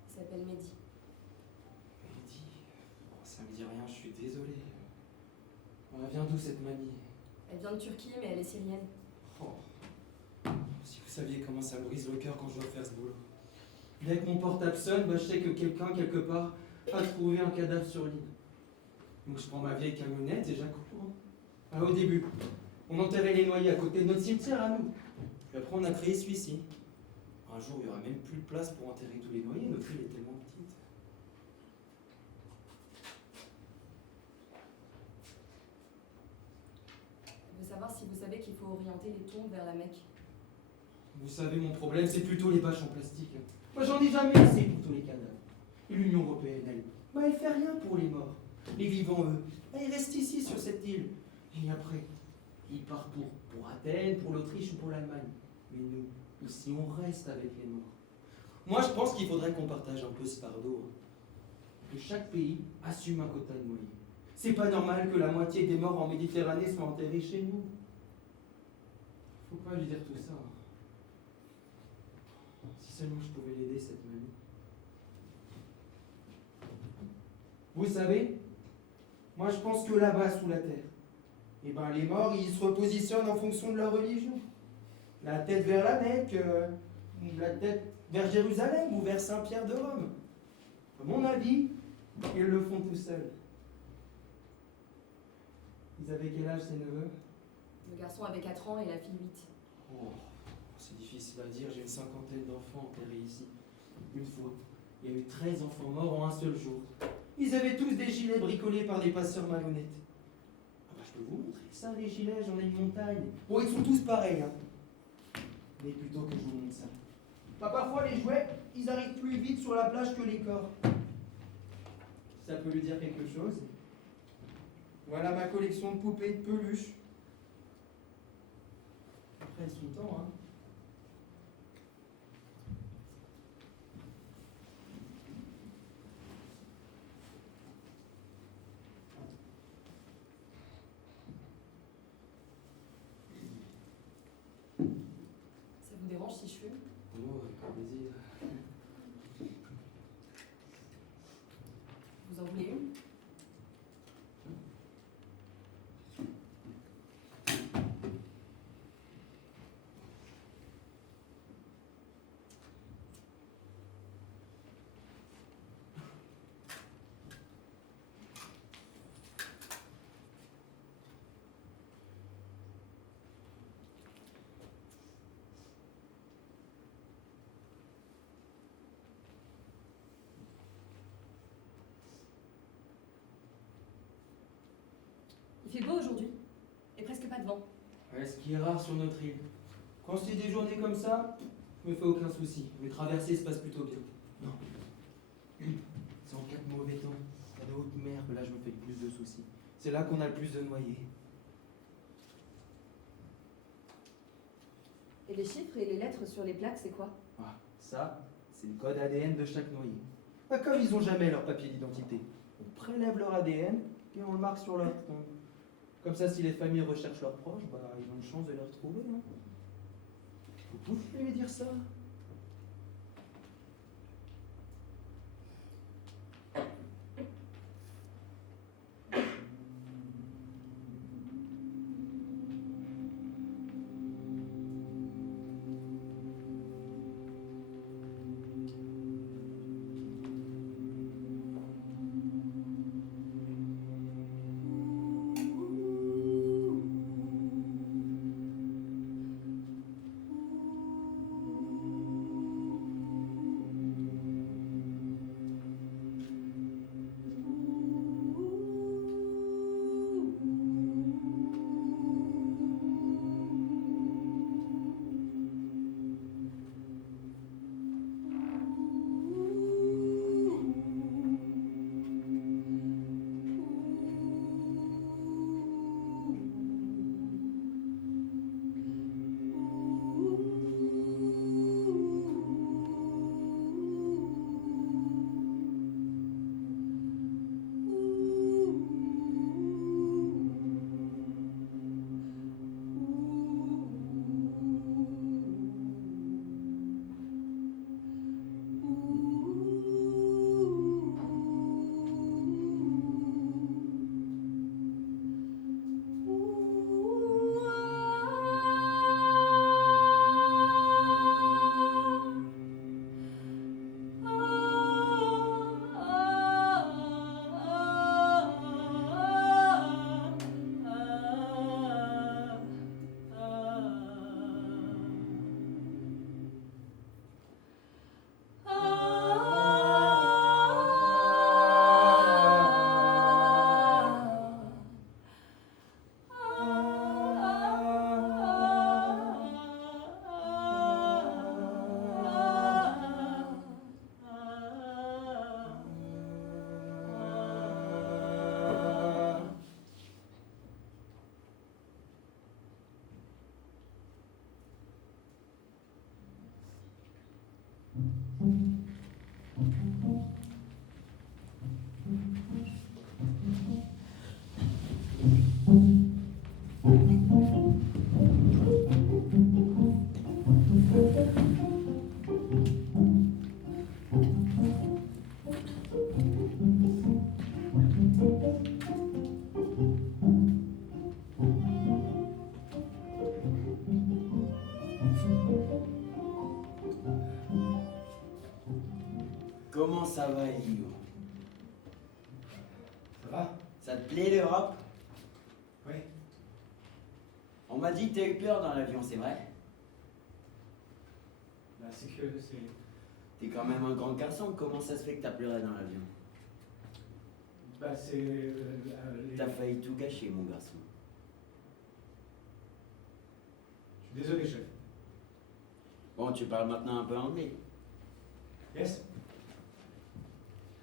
Il s'appelle Mehdi. Mehdi. Oh, ça me dit rien, je suis désolé. Elle vient d'où cette mamie? Elle vient de Turquie, mais elle est syrienne. Oh. Si vous saviez comment ça me brise le cœur quand je dois faire ce boulot. Dès que mon portable sonne, bah, je sais que quelqu'un, quelque part, a trouvé un cadavre sur l'île. Donc je prends ma vieille camionnette et j'accours. Alors au début, on enterrait les noyés à côté de notre cimetière à nous. Puis après on a créé celui-ci. Un jour, il n'y aura même plus de place pour enterrer tous les noyés, notre île est tellement petite. Elle veut savoir si vous savez qu'il faut orienter les tombes vers la Mecque. Vous savez, mon problème, c'est plutôt les bâches en plastique. Moi, j'en ai jamais assez pour tous les cadavres. Et l'Union Européenne, elle, bah, elle fait rien pour les morts. Les vivants, eux, bah, ils restent ici, sur cette île. Et après, ils partent pour Athènes, pour l'Autriche ou pour l'Allemagne. Mais nous, ici, on reste avec les morts. Moi, je pense qu'il faudrait qu'on partage un peu ce fardeau. Que chaque pays assume un quota de noyés. C'est pas normal que la moitié des morts en Méditerranée soient enterrés chez nous. Faut pas lui dire tout ça. Si seulement je pouvais l'aider, cette mamie. Vous savez, moi je pense que là-bas, sous la terre, eh ben, les morts, ils se repositionnent en fonction de leur religion. La tête vers la Mecque, la tête vers Jérusalem ou vers Saint-Pierre de Rome. À mon avis, ils le font tout seuls. Ils avaient quel âge, ces neveux? Le garçon avait 4 ans et la fille 8. Oh, c'est difficile à dire, j'ai une 50aine d'enfants enterrés ici. Une fois, il y a eu 13 enfants morts en un seul jour. Ils avaient tous des gilets bricolés par des passeurs malhonnêtes. Ah bah, je peux vous montrer ça, les gilets, j'en ai une montagne. Bon, ils sont tous pareils, hein. Mais plutôt que je vous montre ça. Bah, parfois, les jouets, ils arrivent plus vite sur la plage que les corps. Ça peut lui dire quelque chose. Voilà ma collection de poupées de peluche. Après, elles sont temps, hein. Ça vous dérange si je fume? Oh, vas-y. Vous en voulez une? Il fait beau aujourd'hui, et presque pas de vent. Ouais, ce qui est rare sur notre île. Quand c'est des journées comme ça, me fait aucun souci. Les traversées se passent plutôt bien. Non. C'est en cas de mauvais temps, à de haute mer, que là je me fais le plus de soucis. C'est là qu'on a le plus de noyés. Et les chiffres et les lettres sur les plaques, c'est quoi? Ah, ça, c'est le code ADN de chaque noyé. Pas comme ils ont jamais leur papier d'identité. On prélève leur ADN et on le marque sur leur tombe. Comme ça, si les familles recherchent leurs proches, bah, ils ont une chance de les retrouver. Hein. Vous pouvez lui dire ça? Comment ça va, Elio? Ça va? Ça te plaît l'Europe? Oui. On m'a dit que t'as eu peur dans l'avion, c'est vrai? Bah, c'est que c'est. T'es quand même un grand garçon, comment ça se fait que t'as pleuré dans l'avion? Bah, c'est. T'as failli tout gâcher, mon garçon. Je suis désolé, chef. Bon, tu parles maintenant un peu anglais. Yes?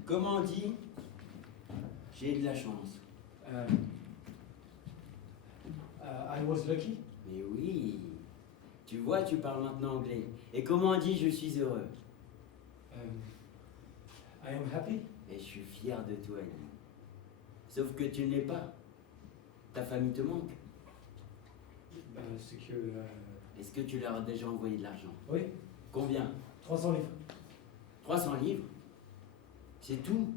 Comment on dit? J'ai de la chance. I was lucky. Mais oui, tu vois, tu parles maintenant anglais. Et comment on dit je suis heureux? I am happy. Et je suis fier de toi, Elio. Sauf que tu ne l'es pas. Ta famille te manque. Bah, c'est que. Est-ce que tu leur as déjà envoyé de l'argent? Oui, Combien? 300 livres. 300 livres? C'est tout?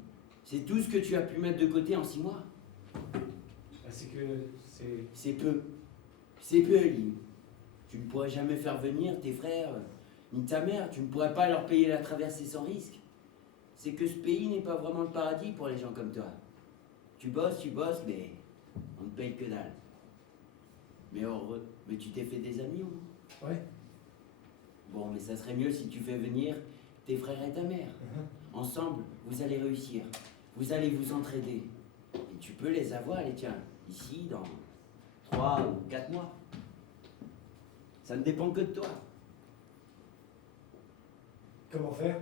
C'est tout ce que tu as pu mettre de côté en 6 mois? Bah, c'est que. C'est. C'est peu. C'est peu, Elio. Tu ne pourrais jamais faire venir tes frères, ni ta mère. Tu ne pourrais pas leur payer la traversée sans risque. C'est que ce pays n'est pas vraiment le paradis pour les gens comme toi. Tu bosses, mais on ne paye que dalle. Mais heureux, mais tu t'es fait des amis au moins? Ouais. Bon, mais ça serait mieux si tu fais venir tes frères et ta mère. Ensemble, vous allez réussir. Vous allez vous entraider. Et tu peux les avoir, les tiens, ici, dans 3 ou 4 mois. Ça ne dépend que de toi. Comment faire?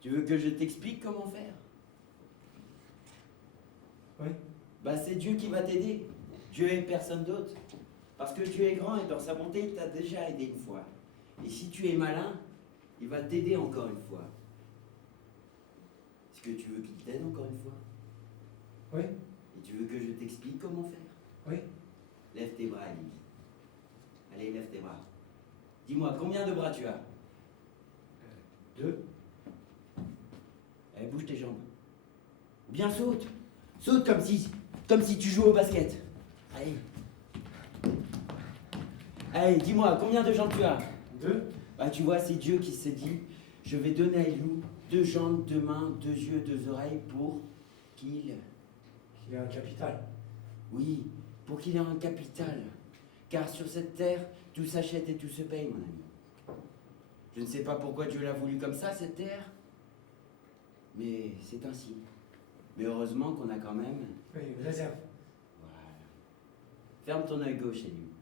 Tu veux que je t'explique comment faire? Oui. Bah, c'est Dieu qui va t'aider. Dieu et personne d'autre. Parce que Dieu est grand et dans sa bonté, il t'a déjà aidé une fois. Et si tu es malin, il va t'aider encore une fois. Est-ce que tu veux qu'il t'aide encore une fois? Oui. Et tu veux que je t'explique comment faire? Oui. Lève tes bras, Elise. Allez, lève tes bras. Dis-moi, combien de bras tu as? 2. Allez, bouge tes jambes. Ou bien saute. Saute comme si tu jouais au basket. Allez. Allez, dis-moi, combien de jambes tu as? 2. Bah, tu vois, c'est Dieu qui s'est dit, je vais donner à Eliou 2 jambes, 2 mains, 2 yeux, 2 oreilles pour qu'il... Il y a un capital. Oui, pour qu'il ait un capital. Car sur cette terre, tout s'achète et tout se paye, mon ami. Je ne sais pas pourquoi Dieu l'a voulu comme ça, cette terre. Mais c'est ainsi. Mais heureusement qu'on a quand même... Oui, une réserve. Voilà. Ferme ton œil gauche, Eliou.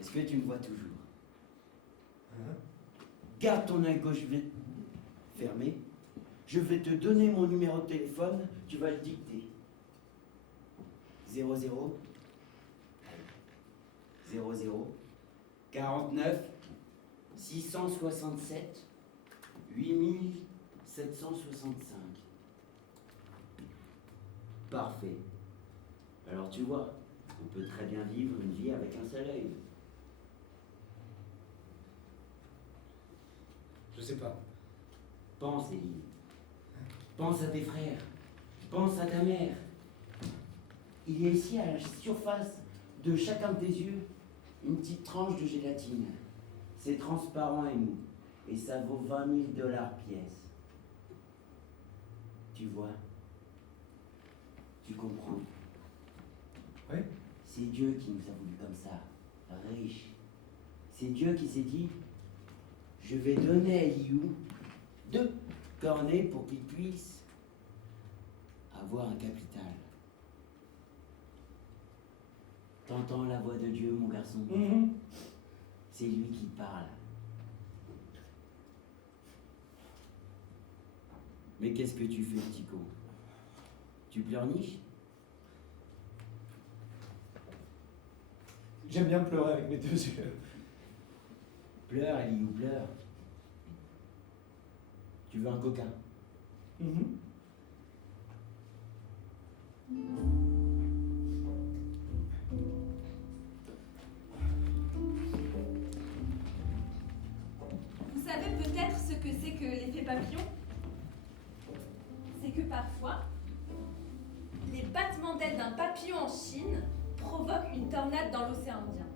Est-ce que tu me vois toujours? Hein? Garde ton œil gauche fermé. Je vais te donner mon numéro de téléphone. Tu vas le dicter. 00 00 49 667 8765. Parfait. Alors tu vois, on peut très bien vivre une vie avec un seul œil. Je sais pas. Pense, Élie. Pense à tes frères. Pense à ta mère. Il y a ici, à la surface de chacun de tes yeux, une petite tranche de gélatine. C'est transparent et mou. Et ça vaut 20 000 $ pièce. Tu vois? Tu comprends? Oui. C'est Dieu qui nous a voulu comme ça, riches. C'est Dieu qui s'est dit, je vais donner à Eliou 2 cornets pour qu'il puisse avoir un capital. T'entends la voix de Dieu, mon garçon? C'est lui qui parle. Mais qu'est-ce que tu fais, petit con? Tu pleurniches? J'aime bien pleurer avec mes 2 yeux. Pleure, Eliou, pleure. Tu veux un coca? Vous savez peut-être ce que c'est que l'effet papillon? C'est que parfois, les battements d'ailes d'un papillon en Chine provoquent une tornade dans l'océan Indien.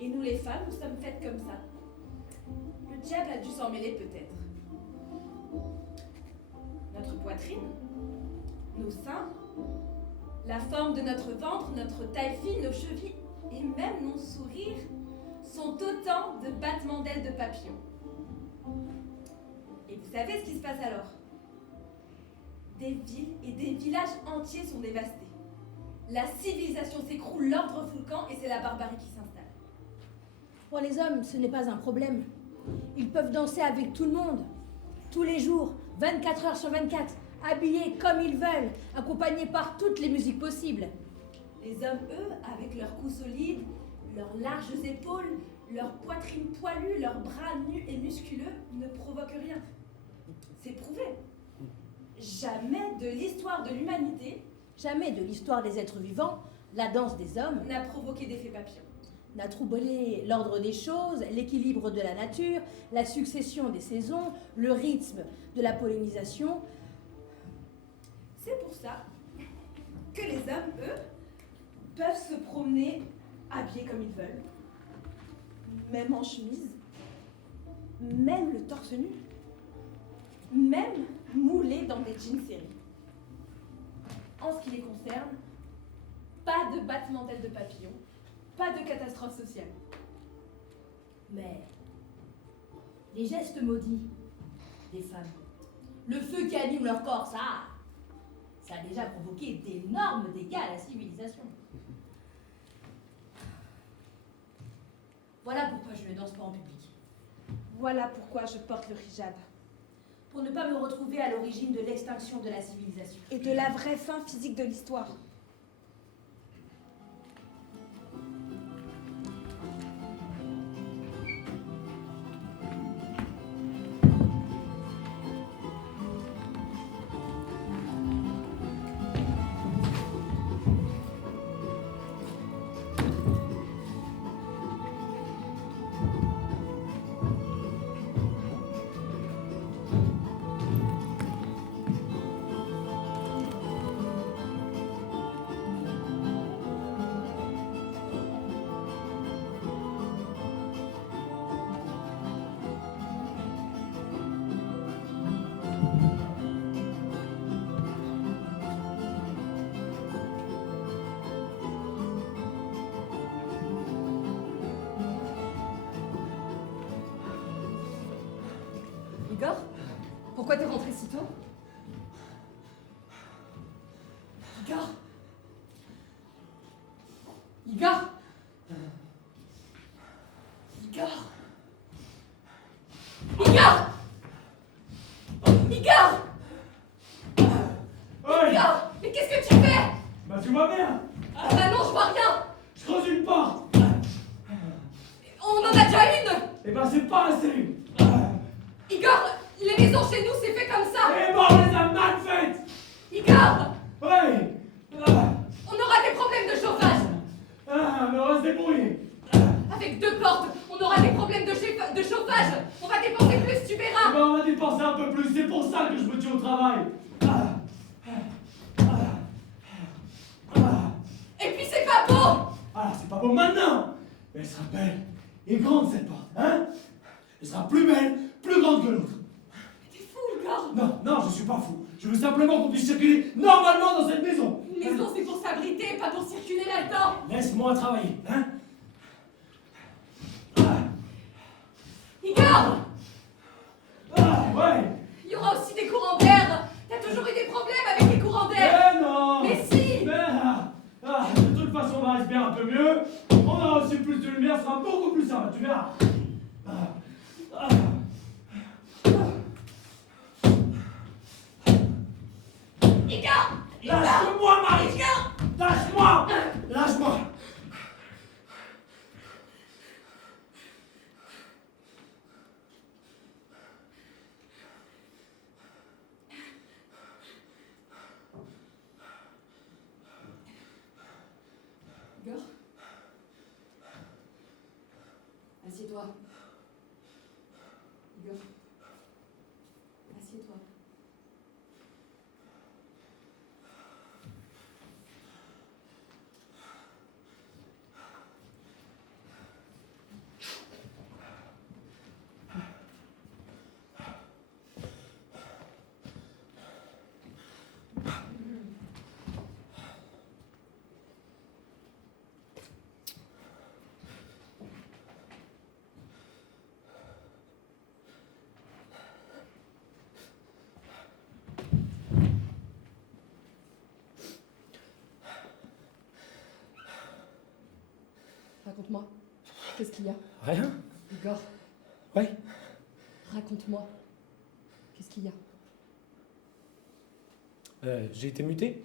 Et nous les femmes, nous sommes faites comme ça. Le diable a dû s'en mêler peut-être. Notre poitrine, nos seins, la forme de notre ventre, notre taille fine, nos chevilles et même nos sourires sont autant de battements d'ailes de papillon. Et vous savez ce qui se passe alors? Des villes et des villages entiers sont dévastés. La civilisation s'écroule, l'ordre fout le camp et c'est la barbarie qui s'installe. Pour les hommes, ce n'est pas un problème. Ils peuvent danser avec tout le monde, tous les jours, 24 heures sur 24, habillés comme ils veulent, accompagnés par toutes les musiques possibles. Les hommes, eux, avec leurs coups solides, leurs larges épaules, leur poitrine poilue, leurs bras nus et musculeux, ne provoquent rien. C'est prouvé. Jamais de l'histoire de l'humanité, Jamais de l'histoire des êtres vivants, la danse des hommes n'a provoqué d'effet papillon. n'a troublé l'ordre des choses, l'équilibre de la nature, la succession des saisons, le rythme de la pollinisation. C'est pour ça que les hommes, eux, peuvent se promener habillés comme ils veulent, même en chemise, même le torse nu, même moulés dans des jeans serrés. En ce qui les concerne, pas de battement d'aile de papillon, pas de catastrophe sociale. Mais les gestes maudits des femmes, le feu qui anime leur corps, ça a déjà provoqué d'énormes dégâts à la civilisation. Voilà pourquoi je ne danse pas en public. Voilà pourquoi je porte le hijab. Pour ne pas me retrouver à l'origine de l'extinction de la civilisation. Et de la vraie fin physique de l'histoire. Pourquoi t'es rentré si tôt? Igor? Igor? Igor? Igor? Igor? Ouais. Igor? Mais qu'est-ce que tu fais? Bah tu vois bien. Ah bah non, je vois rien. Je creuse une porte. On en a déjà une. Et ben c'est pas assez. Igor, les maisons chez nous, c'est fait comme ça. Et ben on les a mal faites. Igor, Ouais. on aura des problèmes de chauffage. Mais on va se débrouiller. Avec 2 portes, on aura des problèmes de chauffage. On va dépenser plus, tu Eh verras. ben on va dépenser un peu plus. C'est pour ça que je me tue au travail. Et puis c'est pas beau. Ah, c'est pas beau maintenant. Mais elle sera belle et grande cette porte, hein. Elle sera plus belle, plus grande que l'autre. T'es fou, Igor. Non, non, je suis pas fou. Je veux simplement qu'on puisse circuler normalement dans cette maison. Une maison, c'est pour s'abriter, pas pour circuler là-dedans. Laisse-moi travailler, hein. Igor, Ouais. il y aura aussi des courants d'air. T'as toujours eu des problèmes avec les courants d'air. Eh non. Mais si. De toute façon, on va respirer un peu mieux. On aura aussi plus de lumière, ça sera beaucoup plus simple, tu verras. Igor, Lâche-moi, Marie. Igor. Lâche-moi. Lâche-moi. Igor, assieds-toi. Igor, assieds-toi. Raconte-moi. Qu'est-ce qu'il y a? Rien. Igor, Ouais. raconte-moi. Qu'est-ce qu'il y a? J'ai été muté.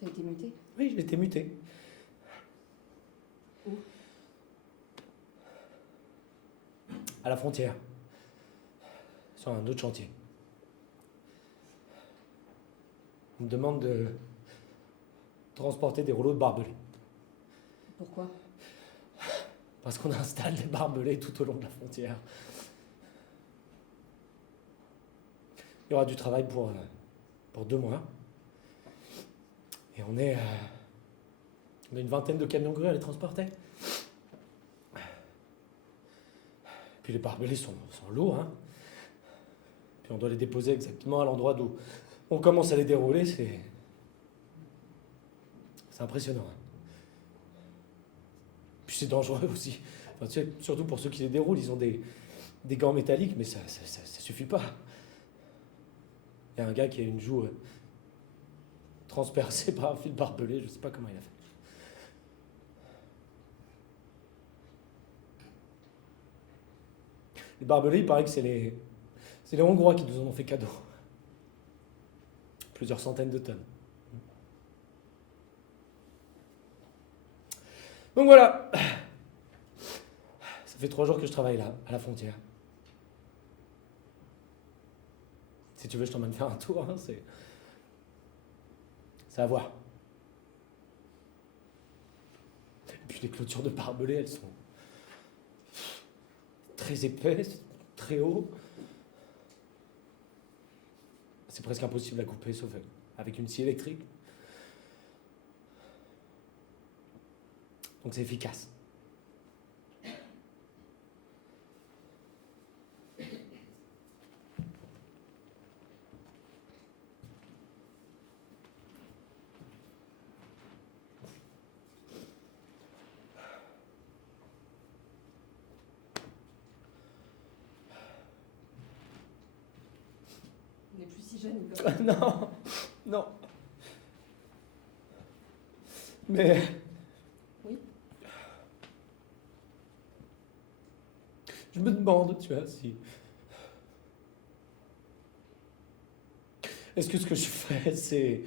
T'as été muté? Oui, j'ai été muté. Où? À la frontière. Sur un autre chantier. On me demande de transporter des rouleaux de barbelés. Pourquoi? Parce qu'on installe des barbelés tout au long de la frontière. Il y aura du travail pour 2 mois. Et on a une vingtaine de camions grues à les transporter. Puis les barbelés sont lourds, hein. Puis on doit les déposer exactement à l'endroit d'où on commence à les dérouler. C'est impressionnant. Hein. Puis c'est dangereux aussi. Enfin, tu sais, surtout pour ceux qui les déroulent, ils ont des gants métalliques, mais ça suffit pas. Il y a un gars qui a une joue transpercée par un fil barbelé, je sais pas comment il a fait. Les barbelés, il paraît que c'est les Hongrois qui nous en ont fait cadeau. Plusieurs centaines de tonnes. Donc voilà. Ça fait 3 jours que je travaille là, à la frontière. Si tu veux, je t'emmène faire un tour, hein, c'est à voir. Et puis les clôtures de barbelés, elles sont très épaisses, très haut. C'est presque impossible à couper, sauf avec une scie électrique. Donc c'est efficace. si jeune, Igor. Non, non. Mais... Oui. Je me demande, tu vois, si... Est-ce que ce que je fais, c'est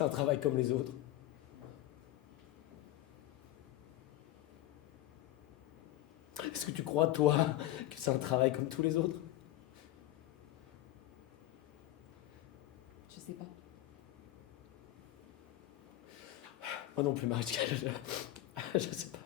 un travail comme les autres? Est-ce que tu crois, toi, que c'est un travail comme tous les autres? Je sais pas. Moi non plus, Marichka, je sais pas.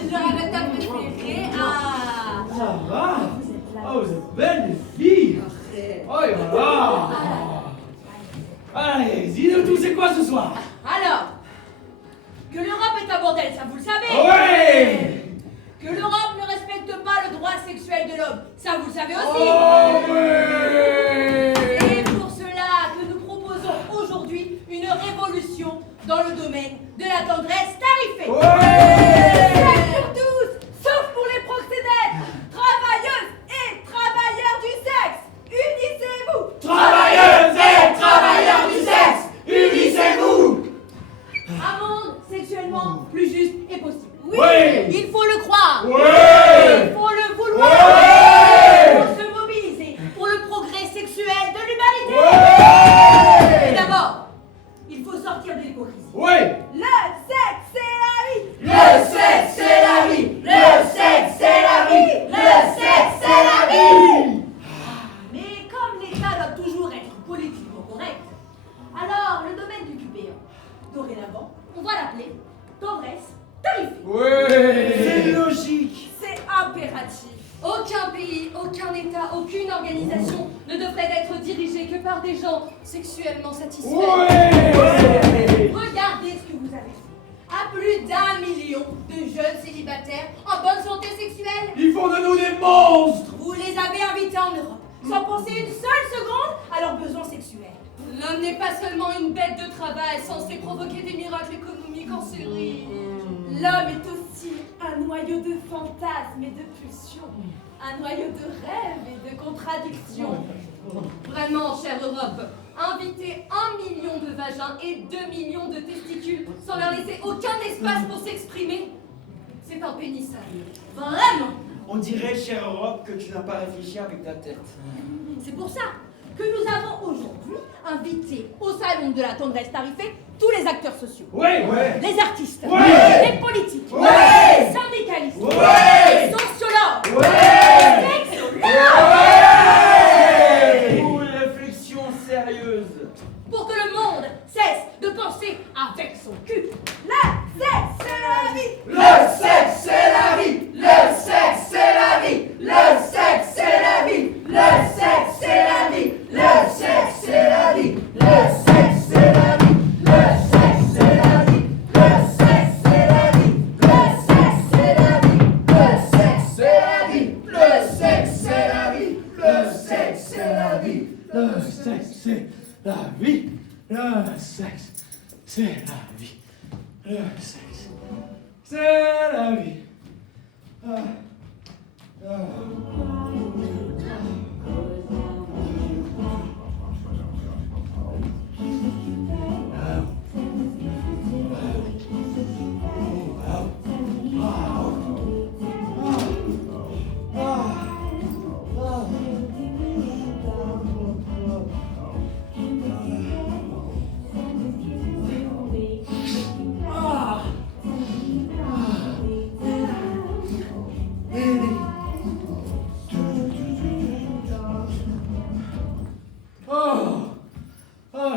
Je ramène ta préférée. Ah, Ça va? vous êtes là. Oh, vous êtes belles, les filles! Oh là là! Allez, dis-nous tout, c'est quoi ce soir? Alors, que l'Europe est un bordel, ça vous le savez? Ouais! Que l'Europe ne respecte pas le droit sexuel de l'homme, ça vous le savez aussi? Oh ouais! C'est pour cela que nous proposons aujourd'hui une révolution dans le domaine de la tendresse tarifée. Ouais! C'est pour tous, sauf pour les proxénètes, travailleuses et travailleurs du sexe. Unissez-vous. Travailleuses et travailleurs du sexe, unissez-vous! Un monde sexuellement plus juste et possible. Oui, Oui. il faut le croire. Ouais! Il faut le vouloir. Ouais. Il faut se mobiliser pour le progrès sexuel de l'humanité. Ouais! Et d'abord, il faut sortir de l'hypocrisie. Ouais! Le sexe, c'est la vie. Le sexe, c'est la vie! Le sexe, c'est la vie! Le sexe, c'est la vie! Mais comme l'État doit toujours être politiquement correct, alors le domaine du QPA, dorénavant, on va l'appeler tendresse tarifée. Ouais! C'est logique! C'est impératif. Aucun pays, aucun État, aucune organisation ne devrait être dirigé que par des gens sexuellement satisfaits. Ouais! Regardez ce que vous avez fait. À plus d'1 million de jeunes célibataires en bonne santé sexuelle. Ils font de nous des monstres! Vous les avez invités en Europe, sans penser une seule seconde à leurs besoins sexuels. L'homme n'est pas seulement une bête de travail censée provoquer des miracles économiques en série. L'homme est aussi un noyau de fantasmes et de pulsions, un noyau de rêves et de contradictions. Vraiment, chère Europe, inviter 1 million de vagins et 2 millions de testicules sans leur laisser aucun espace pour s'exprimer, c'est impénissable. Vraiment. On dirait, chère Europe, que tu n'as pas réfléchi avec ta tête. C'est pour ça que nous avons aujourd'hui invité au salon de la tendresse tarifée tous les acteurs sociaux. Ouais! Ouais! Les artistes, Ouais. les politiques, Ouais. les syndicalistes, Ouais. les sociologues, Ouais. les sexologues, Ouais! Pour une réflexion sérieuse. pour que le monde cesse de penser avec son cul. Le sexe, c'est la vie. Le sexe, c'est la vie! Le sexe, c'est la vie! Le sexe, c'est la vie! Le sexe, c'est la vie! Le sexe, c'est la vie! Le sexe, c'est la vie! Le sexe, c'est la vie! Le sexe, c'est la vie! Le sexe, c'est la vie! Le sexe, c'est la vie! Le Le sexe, c'est la vie. Le sexe, c'est la vie. Ah. Ah.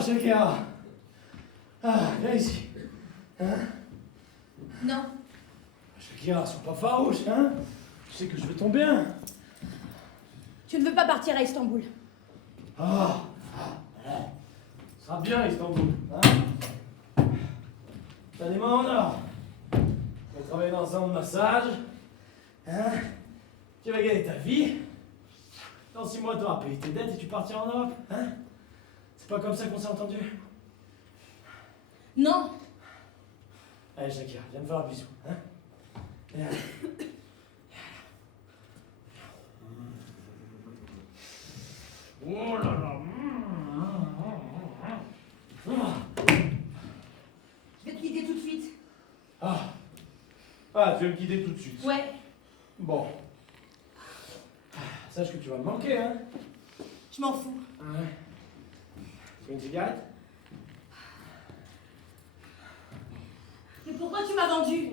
Shakira. Ah, viens ici. Hein? Non. Shakira, sois pas farouche, hein? Tu sais que je veux ton bien. Tu ne veux pas partir à Istanbul. Ah, ce sera bien Istanbul, hein? T'as des mains en or. On va travailler dans un salon de massage. Hein? Tu vas gagner ta vie. Dans 6 mois, tu auras payé tes dettes et tu partiras en Europe, hein? C'est pas comme ça qu'on s'est entendu? Non. Allez, Shakira, viens me faire un bisou, hein? Viens. Oh là là. Je vais te quitter tout de suite. Ah, tu veux me quitter tout de suite? Ouais. Bon. Sache que tu vas me manquer, hein? Je m'en fous. Ouais. Tu veux une cigarette? Mais pourquoi tu m'as vendu?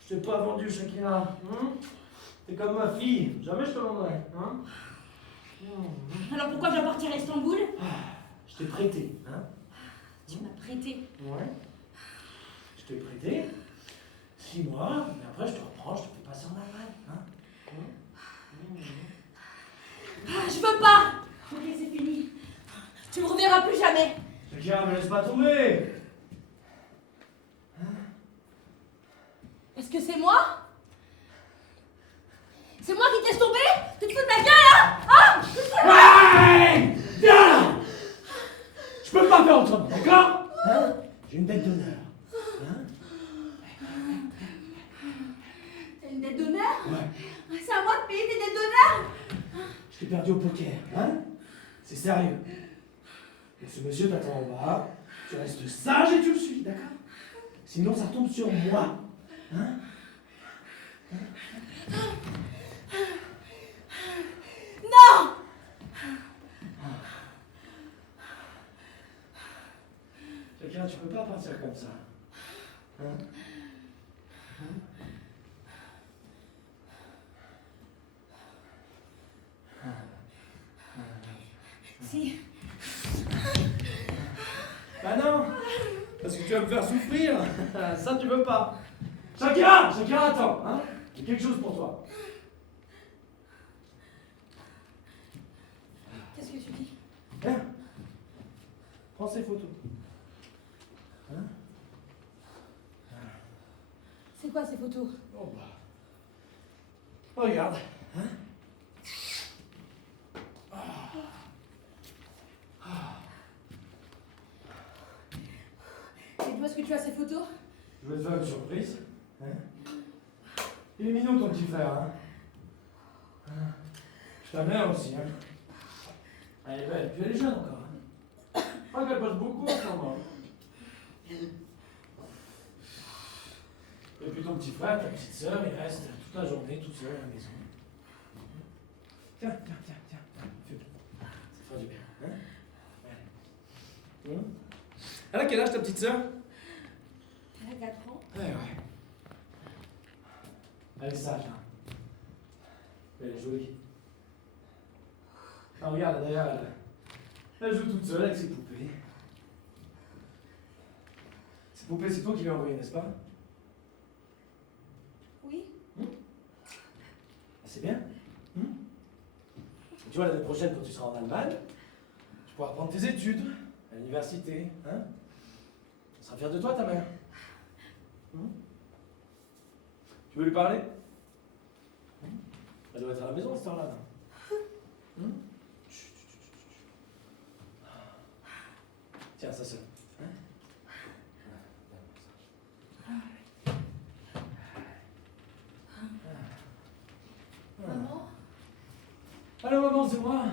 Je t'ai pas vendu, Shakira. Hein? T'es comme ma fille. Jamais je te vendrai. Hein? Alors pourquoi je dois partir à Istanbul? Je t'ai prêté. Hein? Tu m'as prêté. Ouais. Je t'ai prêté 6 mois, mais après je te reprends, je te fais passer en Allemagne. Hein? Je veux pas. Ok, c'est fini. Tu me reverras plus jamais. Shakira, me laisse pas tomber. Est-ce que c'est moi? C'est moi qui t'ai tombé? Tu te fous de ma gueule, hein? Ah! Ouais! Viens là! Je peux pas faire autrement, d'accord? Hein? J'ai une dette d'honneur. Hein? T'as une dette d'honneur? Ouais. C'est à moi de payer tes dettes d'honneur? Je t'ai perdu au poker, hein? C'est sérieux. Et ce monsieur t'attend en bas, tu restes sage et tu le suis, d'accord? Sinon ça tombe sur moi. Hein? Non! Shakira, tu peux pas partir comme ça. Hein? Si. Bah non! Parce que tu vas me faire souffrir! Ça, tu veux pas! Shakira! Shakira, attends! Hein? J'ai quelque chose pour toi. Qu'est-ce que tu dis? Viens! Prends ces photos. Hein? C'est quoi ces photos? Oh bah. Regarde. Hein? Et d'où est-ce que tu as ces photos? Je vais te faire une surprise. Hein? Il est mignon ton petit frère. Hein? Je t'aime aussi. Hein? Elle est belle. Puis elle est jeune encore. Hein? Je crois qu'elle passe beaucoup en ce moment. Et puis ton petit frère, ta petite sœur, il reste toute la journée tout seul à la maison. Tiens. Fais bon. Ça fera du bien. Hein? Allez. Elle a quel âge ta petite sœur? Elle a 4 ans. Ouais. Elle est sage, hein. Elle est jolie. Ah, regarde, d'ailleurs, elle joue toute seule avec ses poupées. Ces poupées, c'est toi qui lui as envoyé, n'est-ce pas? Oui. C'est bien. Tu vois, l'année prochaine, quand tu seras en Allemagne, tu pourras reprendre tes études à l'université. Hein? On sera fier de toi, ta mère. Tu veux lui parler? Elle doit être à la maison à cette heure-là. Tiens, ça sonne. Hein? Maman? Allô maman, c'est moi.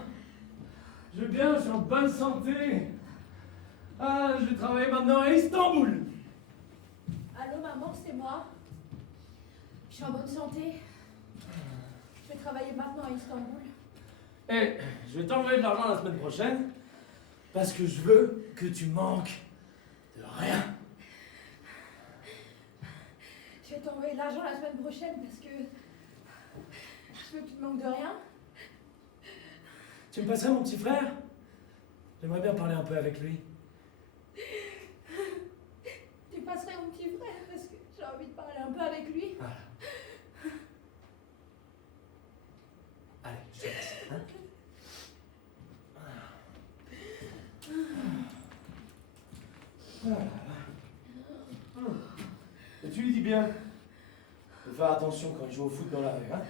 Je vais bien, je suis en bonne santé. Ah, je vais travailler maintenant à Istanbul. Allô maman, c'est moi. Je suis en bonne santé. Je vais travailler maintenant à Istanbul. Et je vais t'envoyer de l'argent la semaine prochaine parce que je veux que tu manques de rien. Je vais t'envoyer de l'argent la semaine prochaine parce que je veux que tu te manques de rien. Tu me passerais mon petit frère? J'aimerais bien parler un peu avec lui. Tu passerais mon petit frère parce que j'ai envie de parler un peu avec lui. Voilà. Allez, je te laisse. Hein? Et tu lui dis bien de faire attention quand il joue au foot dans la rue, hein?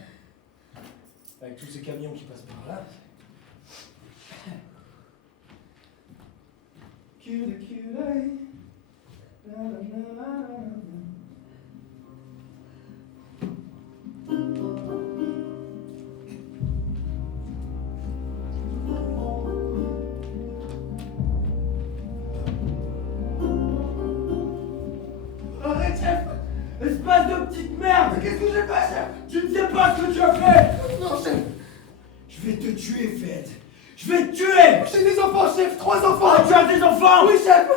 Avec tous ces camions qui passent par là. Arrête, chef! Espèce de petite merde! Qu'est-ce que j'ai fait, chef? Tu ne sais pas ce que tu as fait! Non, chef! Je vais te tuer, Fed! Je vais te tuer! J'ai des enfants, chef! 3 enfants! Ah, tu as des enfants? Oui, chef!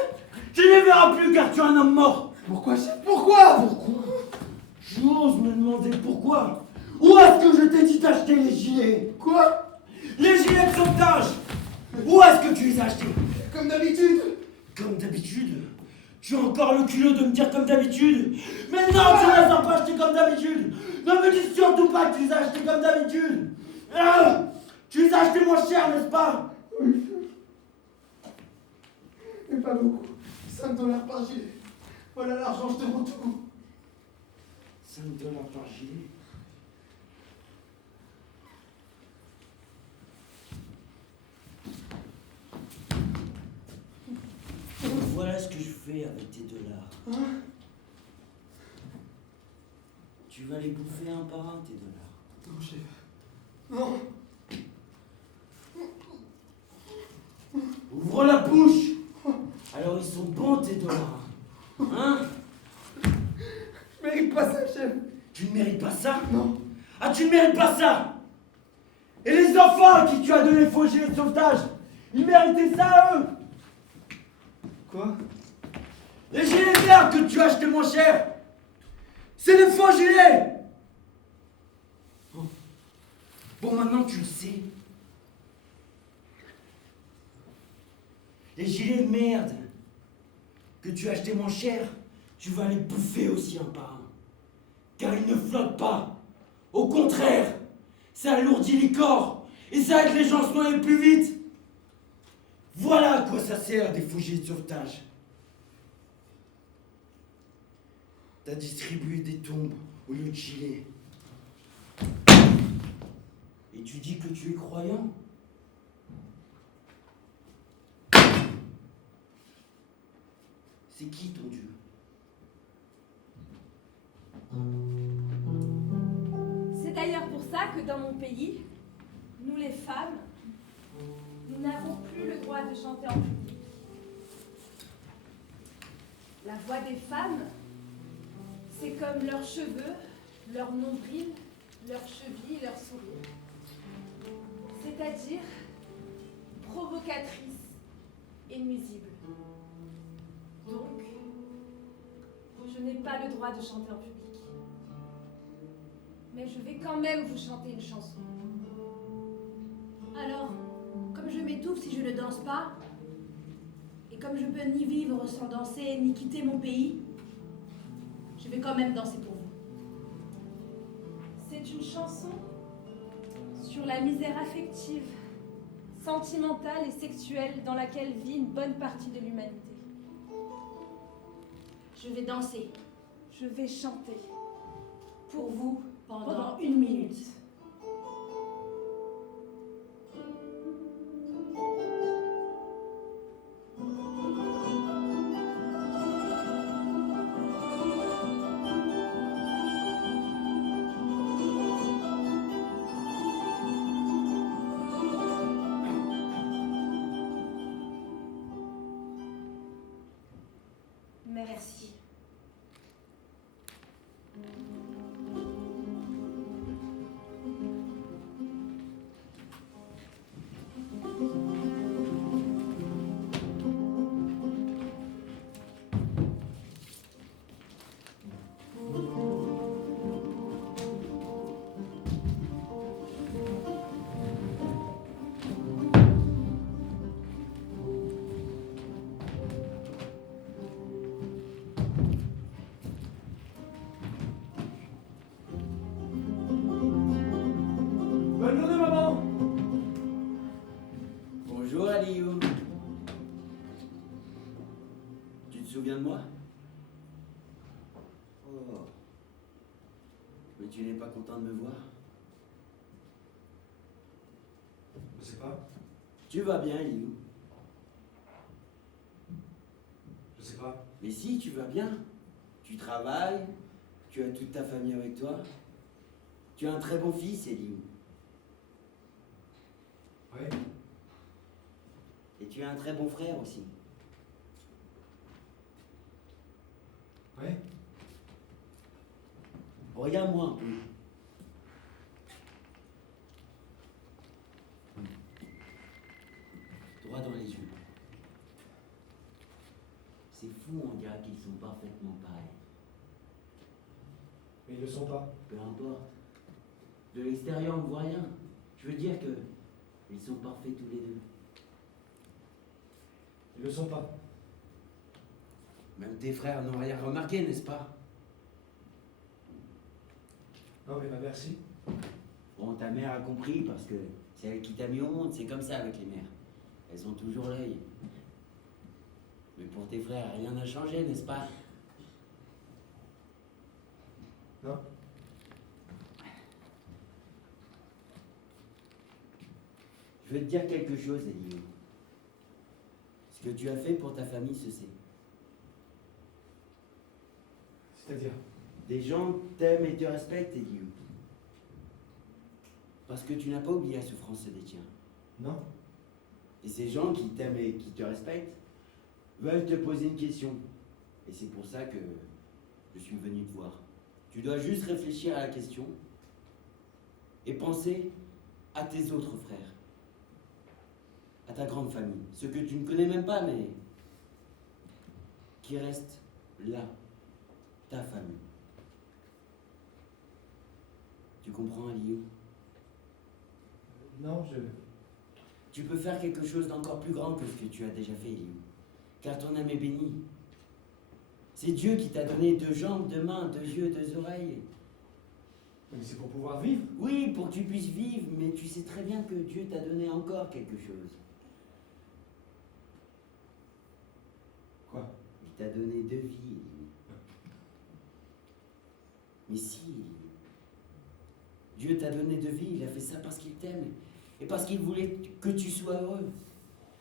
Tu ne les verras plus car tu es un homme mort! Pourquoi, chef? Pourquoi? Pourquoi? J'ose me demander pourquoi! Où est-ce que je t'ai dit d'acheter les gilets? Quoi? Les gilets de sauvetage! Où est-ce que tu les as achetés? Comme d'habitude! Comme d'habitude? Tu as encore le culot de me dire comme d'habitude? Mais non, tu ne les as pas achetés comme d'habitude! Ne me dis surtout pas que tu les as achetés comme d'habitude! Ah, tu les as achetés moins cher, n'est-ce pas? Oui. Mais pas beaucoup. $5 par gilet. Voilà l'argent, je te rends tout. $5 par gilet? Voilà ce que je fais avec tes dollars. Hein? Tu vas les bouffer un par un, tes dollars. Non, chef. Non. Ouvre la bouche. Alors ils sont bons, tes dollars. Hein? Je mérite pas ça, chef. Tu ne mérites pas ça? Non. Ah, tu ne mérites pas ça? Et les enfants à qui tu as donné faux gilets de sauvetage, ils méritaient ça, eux? Quoi? Les gilets verts que tu as achetés moins cher, c'est des faux gilets! Oh. Bon, maintenant tu le sais. Les gilets de merde que tu as achetés moins cher, tu vas les bouffer aussi un par un. Car ils ne flottent pas. Au contraire, ça alourdit les corps et ça aide les gens à se noyer plus vite. Voilà à quoi ça sert des faux gilets de sauvetage. T'as distribué des tombes au lieu de gilets. Et tu dis que tu es croyant? C'est qui ton Dieu? C'est d'ailleurs pour ça que dans mon pays, nous les femmes, nous n'avons plus le droit de chanter en public. La voix des femmes, c'est comme leurs cheveux, leur nombril, leurs chevilles, leurs sourires. C'est-à-dire provocatrice et nuisible. Donc, je n'ai pas le droit de chanter en public. Mais je vais quand même vous chanter une chanson. Alors, comme je m'étouffe si je ne danse pas, et comme je peux ni vivre sans danser, ni quitter mon pays, je vais quand même danser pour vous. C'est une chanson sur la misère affective, sentimentale et sexuelle dans laquelle vit une bonne partie de l'humanité. Je vais danser. Je vais chanter. Pour vous pendant 1 minute. Merci. Bonne journée, maman. Bonjour Aliou. Tu te souviens de moi? Oh. Mais tu n'es pas content de me voir? Je sais pas. Tu vas bien, Aliou? Je sais pas. Mais si, tu vas bien. Tu travailles, tu as toute ta famille avec toi. Tu as un très bon fils, Aliou. Ouais. Et tu as un très bon frère aussi. Ouais. Regarde-moi un peu. Droit dans les yeux. C'est fou, on dirait qu'ils sont parfaitement pareils. Mais ils le sont pas. Peu importe. De l'extérieur, on ne voit rien. Je veux dire que ils sont parfaits tous les deux. Ils le sont pas. Même tes frères n'ont rien remarqué, n'est-ce pas? Non, mais ma mère, si. Bon, ta mère a compris parce que c'est elle qui t'a mis au monde. C'est comme ça avec les mères. Elles ont toujours l'œil. Mais pour tes frères, rien n'a changé, n'est-ce pas? Non. Je veux te dire quelque chose, Eliou. Ce que tu as fait pour ta famille se sait. C'est-à-dire? Des gens t'aiment et te respectent, Eliou. Parce que tu n'as pas oublié la souffrance des tiens. Non. Et ces gens qui t'aiment et qui te respectent veulent te poser une question. Et c'est pour ça que je suis venu te voir. Tu dois juste réfléchir à la question et penser à tes autres frères, à ta grande famille, ceux que tu ne connais même pas, mais qui restent là, ta famille. Tu comprends, Aliou? Non, je... Tu peux faire quelque chose d'encore plus grand que ce que tu as déjà fait, Eliou. Car ton âme est bénie. C'est Dieu qui t'a donné 2 jambes, 2 mains, 2 yeux, 2 oreilles. Mais c'est pour pouvoir vivre. Oui, pour que tu puisses vivre, mais tu sais très bien que Dieu t'a donné encore quelque chose. Quoi? Il t'a donné 2 vies, Eliou. Mais si, Eliou. Dieu t'a donné 2 vies, il a fait ça parce qu'il t'aime. Et parce qu'il voulait que tu sois heureux.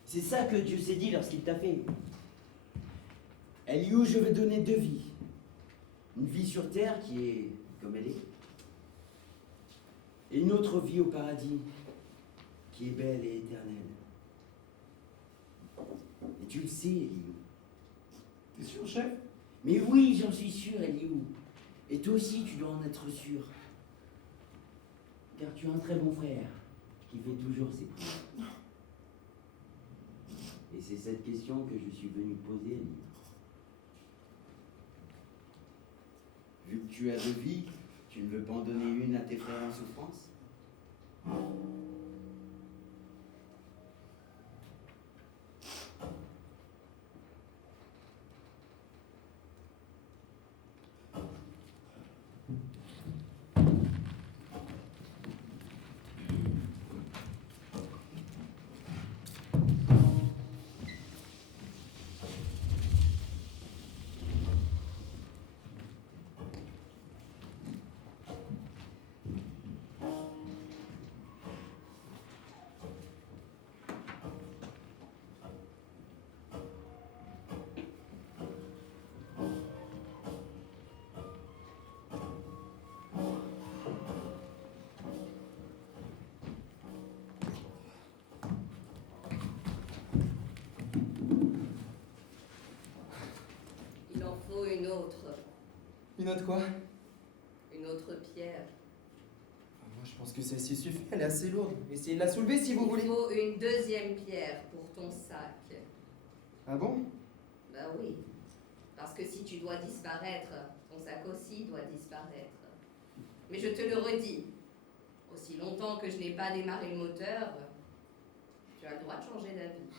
C'est ça que Dieu s'est dit lorsqu'il t'a fait. Eliou, je vais donner 2 vies. Une vie sur terre qui est comme elle est. Et une autre vie au paradis qui est belle et éternelle. Et tu le sais, Eliou. T'es sûr, chef? Mais oui, j'en suis sûr, Eliou. Et toi aussi, tu dois en être sûr. Car tu as un très bon frère qui fait toujours ses preuves. Et c'est cette question que je suis venu poser, Eliou. Vu que tu as 2 vies, tu ne veux pas en donner une à tes frères en souffrance? autre. Une autre quoi? Une autre pierre. Moi, je pense que celle-ci suffit, elle est assez lourde. Essayez de la soulever si vous Il voulez. faut une deuxième pierre pour ton sac. Ah bon? Bah oui. Parce que si tu dois disparaître, ton sac aussi doit disparaître. Mais je te le redis, aussi longtemps que je n'ai pas démarré le moteur, tu as le droit de changer d'avis.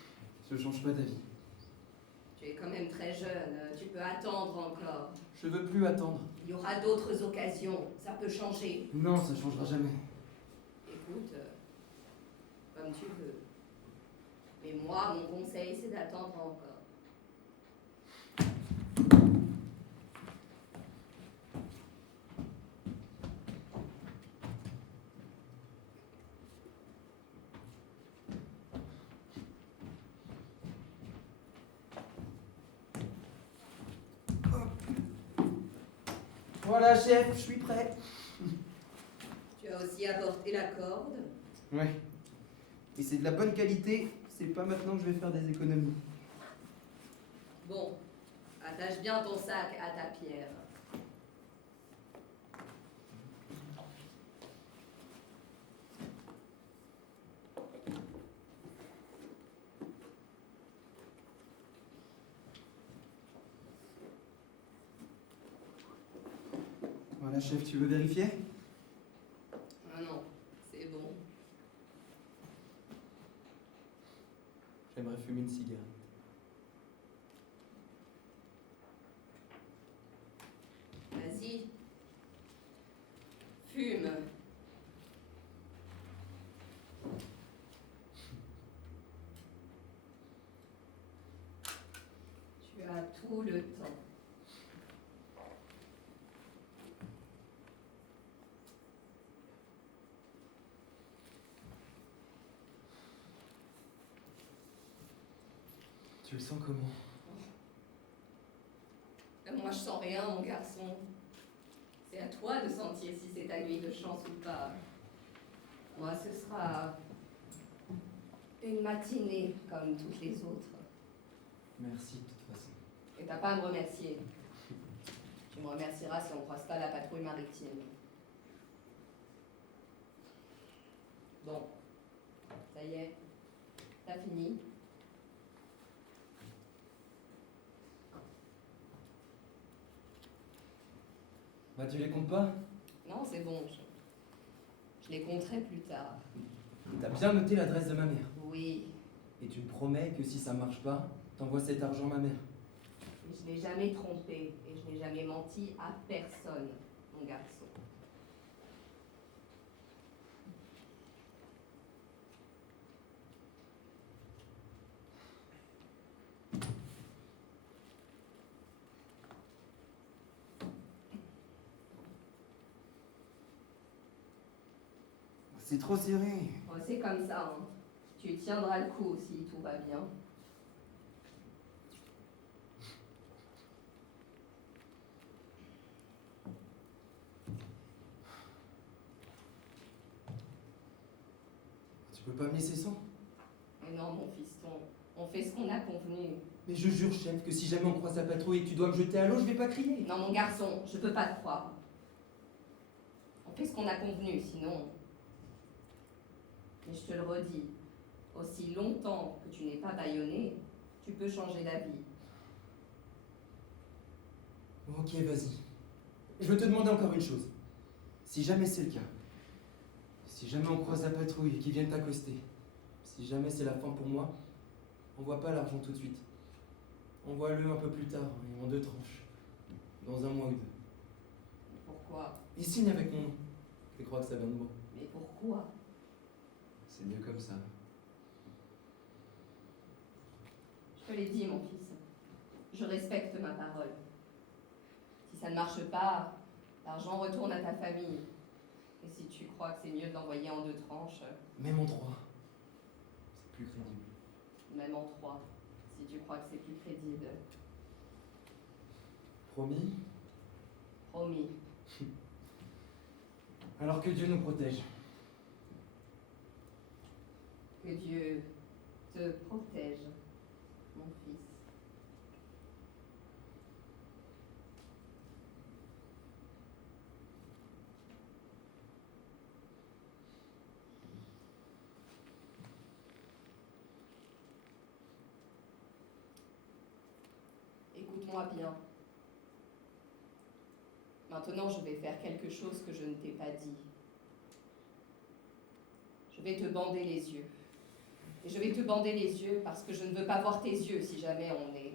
Je change pas d'avis. Tu es quand même très jeune, tu peux attendre encore. Je veux plus attendre. Il y aura d'autres occasions, ça peut changer. Non, ça changera jamais. Écoute, comme tu veux. Mais moi, mon conseil, c'est d'attendre encore. Voilà, chef, je suis prêt. Tu as aussi apporté la corde. Ouais. Et c'est de la bonne qualité, c'est pas maintenant que je vais faire des économies. Bon, attache bien ton sac à ta pierre. Voilà, chef, tu veux vérifier? Ah non, c'est bon. J'aimerais fumer une cigarette. Vas-y. Fume. Tu as tout le temps. Tu le sens comment? Moi, je sens rien, mon garçon. C'est à toi de sentir si c'est ta nuit de chance ou pas. Moi, ce sera une matinée comme toutes les autres. Merci, de toute façon. Et t'as pas à me remercier. Tu me remercieras si on croise pas la patrouille maritime. Bon, ça y est, t'as fini. Bah, tu les comptes pas? Non, c'est bon, je les compterai plus tard. T'as bien noté l'adresse de ma mère. Oui, Et tu me promets que si ça marche pas, t'envoies cet argent à ma mère. mais je n'ai jamais trompé et je n'ai jamais menti à personne, mon garçon. C'est trop serré. Bon, c'est comme ça, hein. Tu tiendras le coup si tout va bien. Tu peux pas me laisser sans? Mais non, mon fiston, on fait ce qu'on a convenu. Mais je jure, chef, que si jamais on croise la patrouille et que tu dois me jeter à l'eau, je vais pas crier. Non, mon garçon, je peux pas te croire. On fait ce qu'on a convenu, sinon... Mais je te le redis, aussi longtemps que tu n'es pas bâillonné, tu peux changer d'avis. Ok, vas-y. Je veux te demander encore une chose. Si jamais c'est le cas, si jamais on croise la patrouille et qu'ils viennent t'accoster, si jamais c'est la fin pour moi, envoie pas l'argent tout de suite. Envoie-le un peu plus tard, et en 2 tranches. Dans 1 mois ou 2. Pourquoi? Et signe avec mon nom. Je crois que ça vient de moi. Mais pourquoi? C'est mieux comme ça. Je te l'ai dit, mon fils. Je respecte ma parole. Si ça ne marche pas, l'argent retourne à ta famille. Et si tu crois que c'est mieux de l'envoyer en 2 tranches, Même en 3. C'est plus crédible. même en 3, si tu crois que c'est plus crédible. Promis? Promis. Alors que Dieu nous protège. Que Dieu te protège, mon fils. écoute-moi bien. Maintenant, je vais faire quelque chose que je ne t'ai pas dit. Je vais te bander les yeux. Et je vais te bander les yeux parce que je ne veux pas voir tes yeux si jamais on est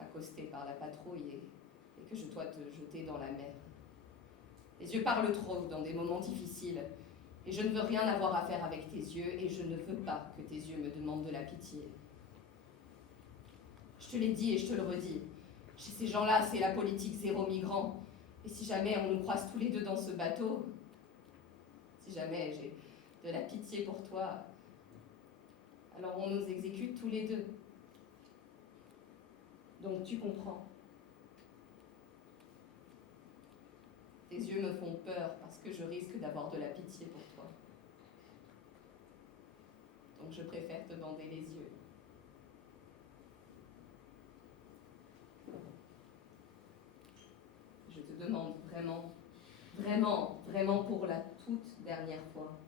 accosté par la patrouille et que je dois te jeter dans la mer. Les yeux parlent trop dans des moments difficiles et je ne veux rien avoir à faire avec tes yeux et je ne veux pas que tes yeux me demandent de la pitié. Je te l'ai dit et je te le redis. Chez ces gens-là, c'est la politique zéro migrant. Et si jamais on nous croise tous les deux dans ce bateau, si jamais j'ai de la pitié pour toi, alors on nous exécute tous les deux. Donc tu comprends. Tes yeux me font peur parce que je risque d'avoir de la pitié pour toi. Donc je préfère te bander les yeux. Je te demande vraiment, vraiment, vraiment pour la toute dernière fois.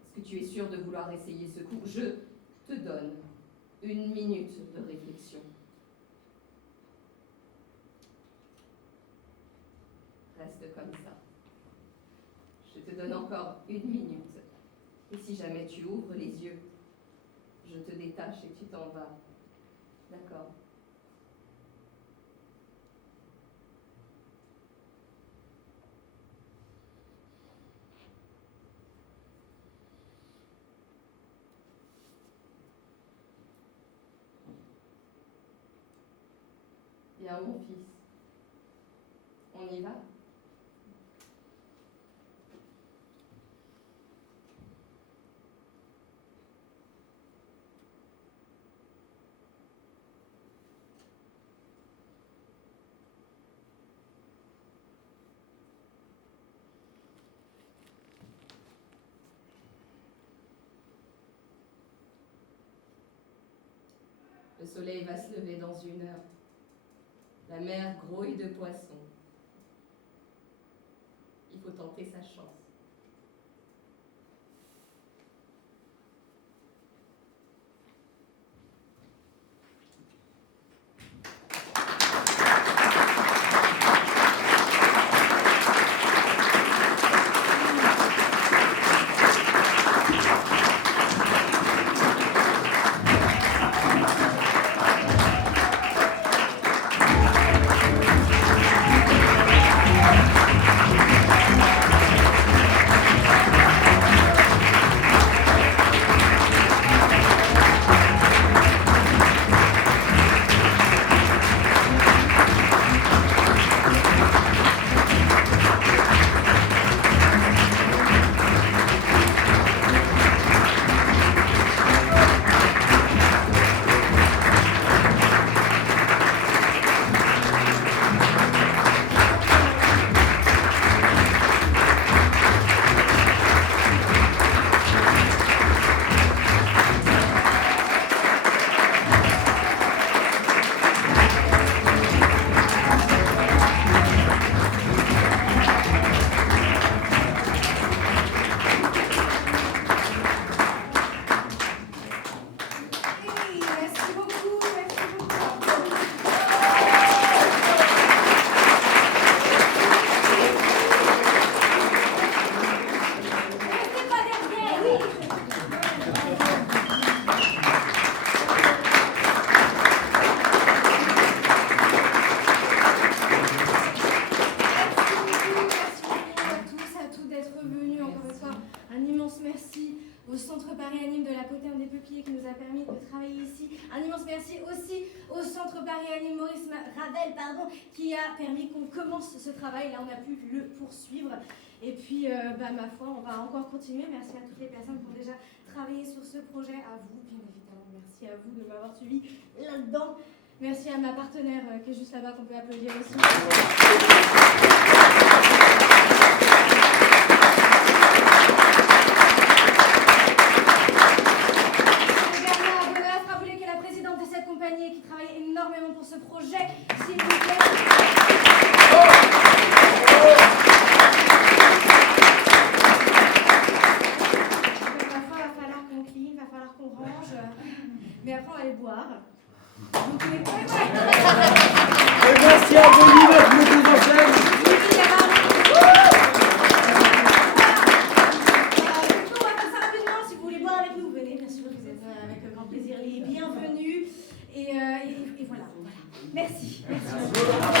Est-ce que tu es sûr de vouloir essayer ce coup? Je te donne 1 minute de réflexion. Reste comme ça. Je te donne encore 1 minute. Et si jamais tu ouvres les yeux, je te détache et tu t'en vas. D'accord? Bien, mon fils. On y va? Le soleil va se lever dans 1 heure. La mer grouille de poissons. Il faut tenter sa chance. Qui a permis qu'on commence ce travail. Là, on a pu le poursuivre. Et puis, ma foi, on va encore continuer. Merci à toutes les personnes qui ont déjà travaillé sur ce projet. À vous, bien évidemment. Merci à vous de m'avoir suivi là-dedans. Merci à ma partenaire qui est juste là-bas, qu'on peut applaudir aussi. Qui travaille énormément pour ce projet, s'il vous plaît. Parfois, il va falloir qu'on clean, il va falloir qu'on range, mais après on va aller boire. Donc, Bienvenue, mademoiselle. On va faire ça rapidement. Si vous voulez boire avec nous, venez. Bien sûr, vous êtes avec grand plaisir les bienvenus. Et voilà. Merci. Merci.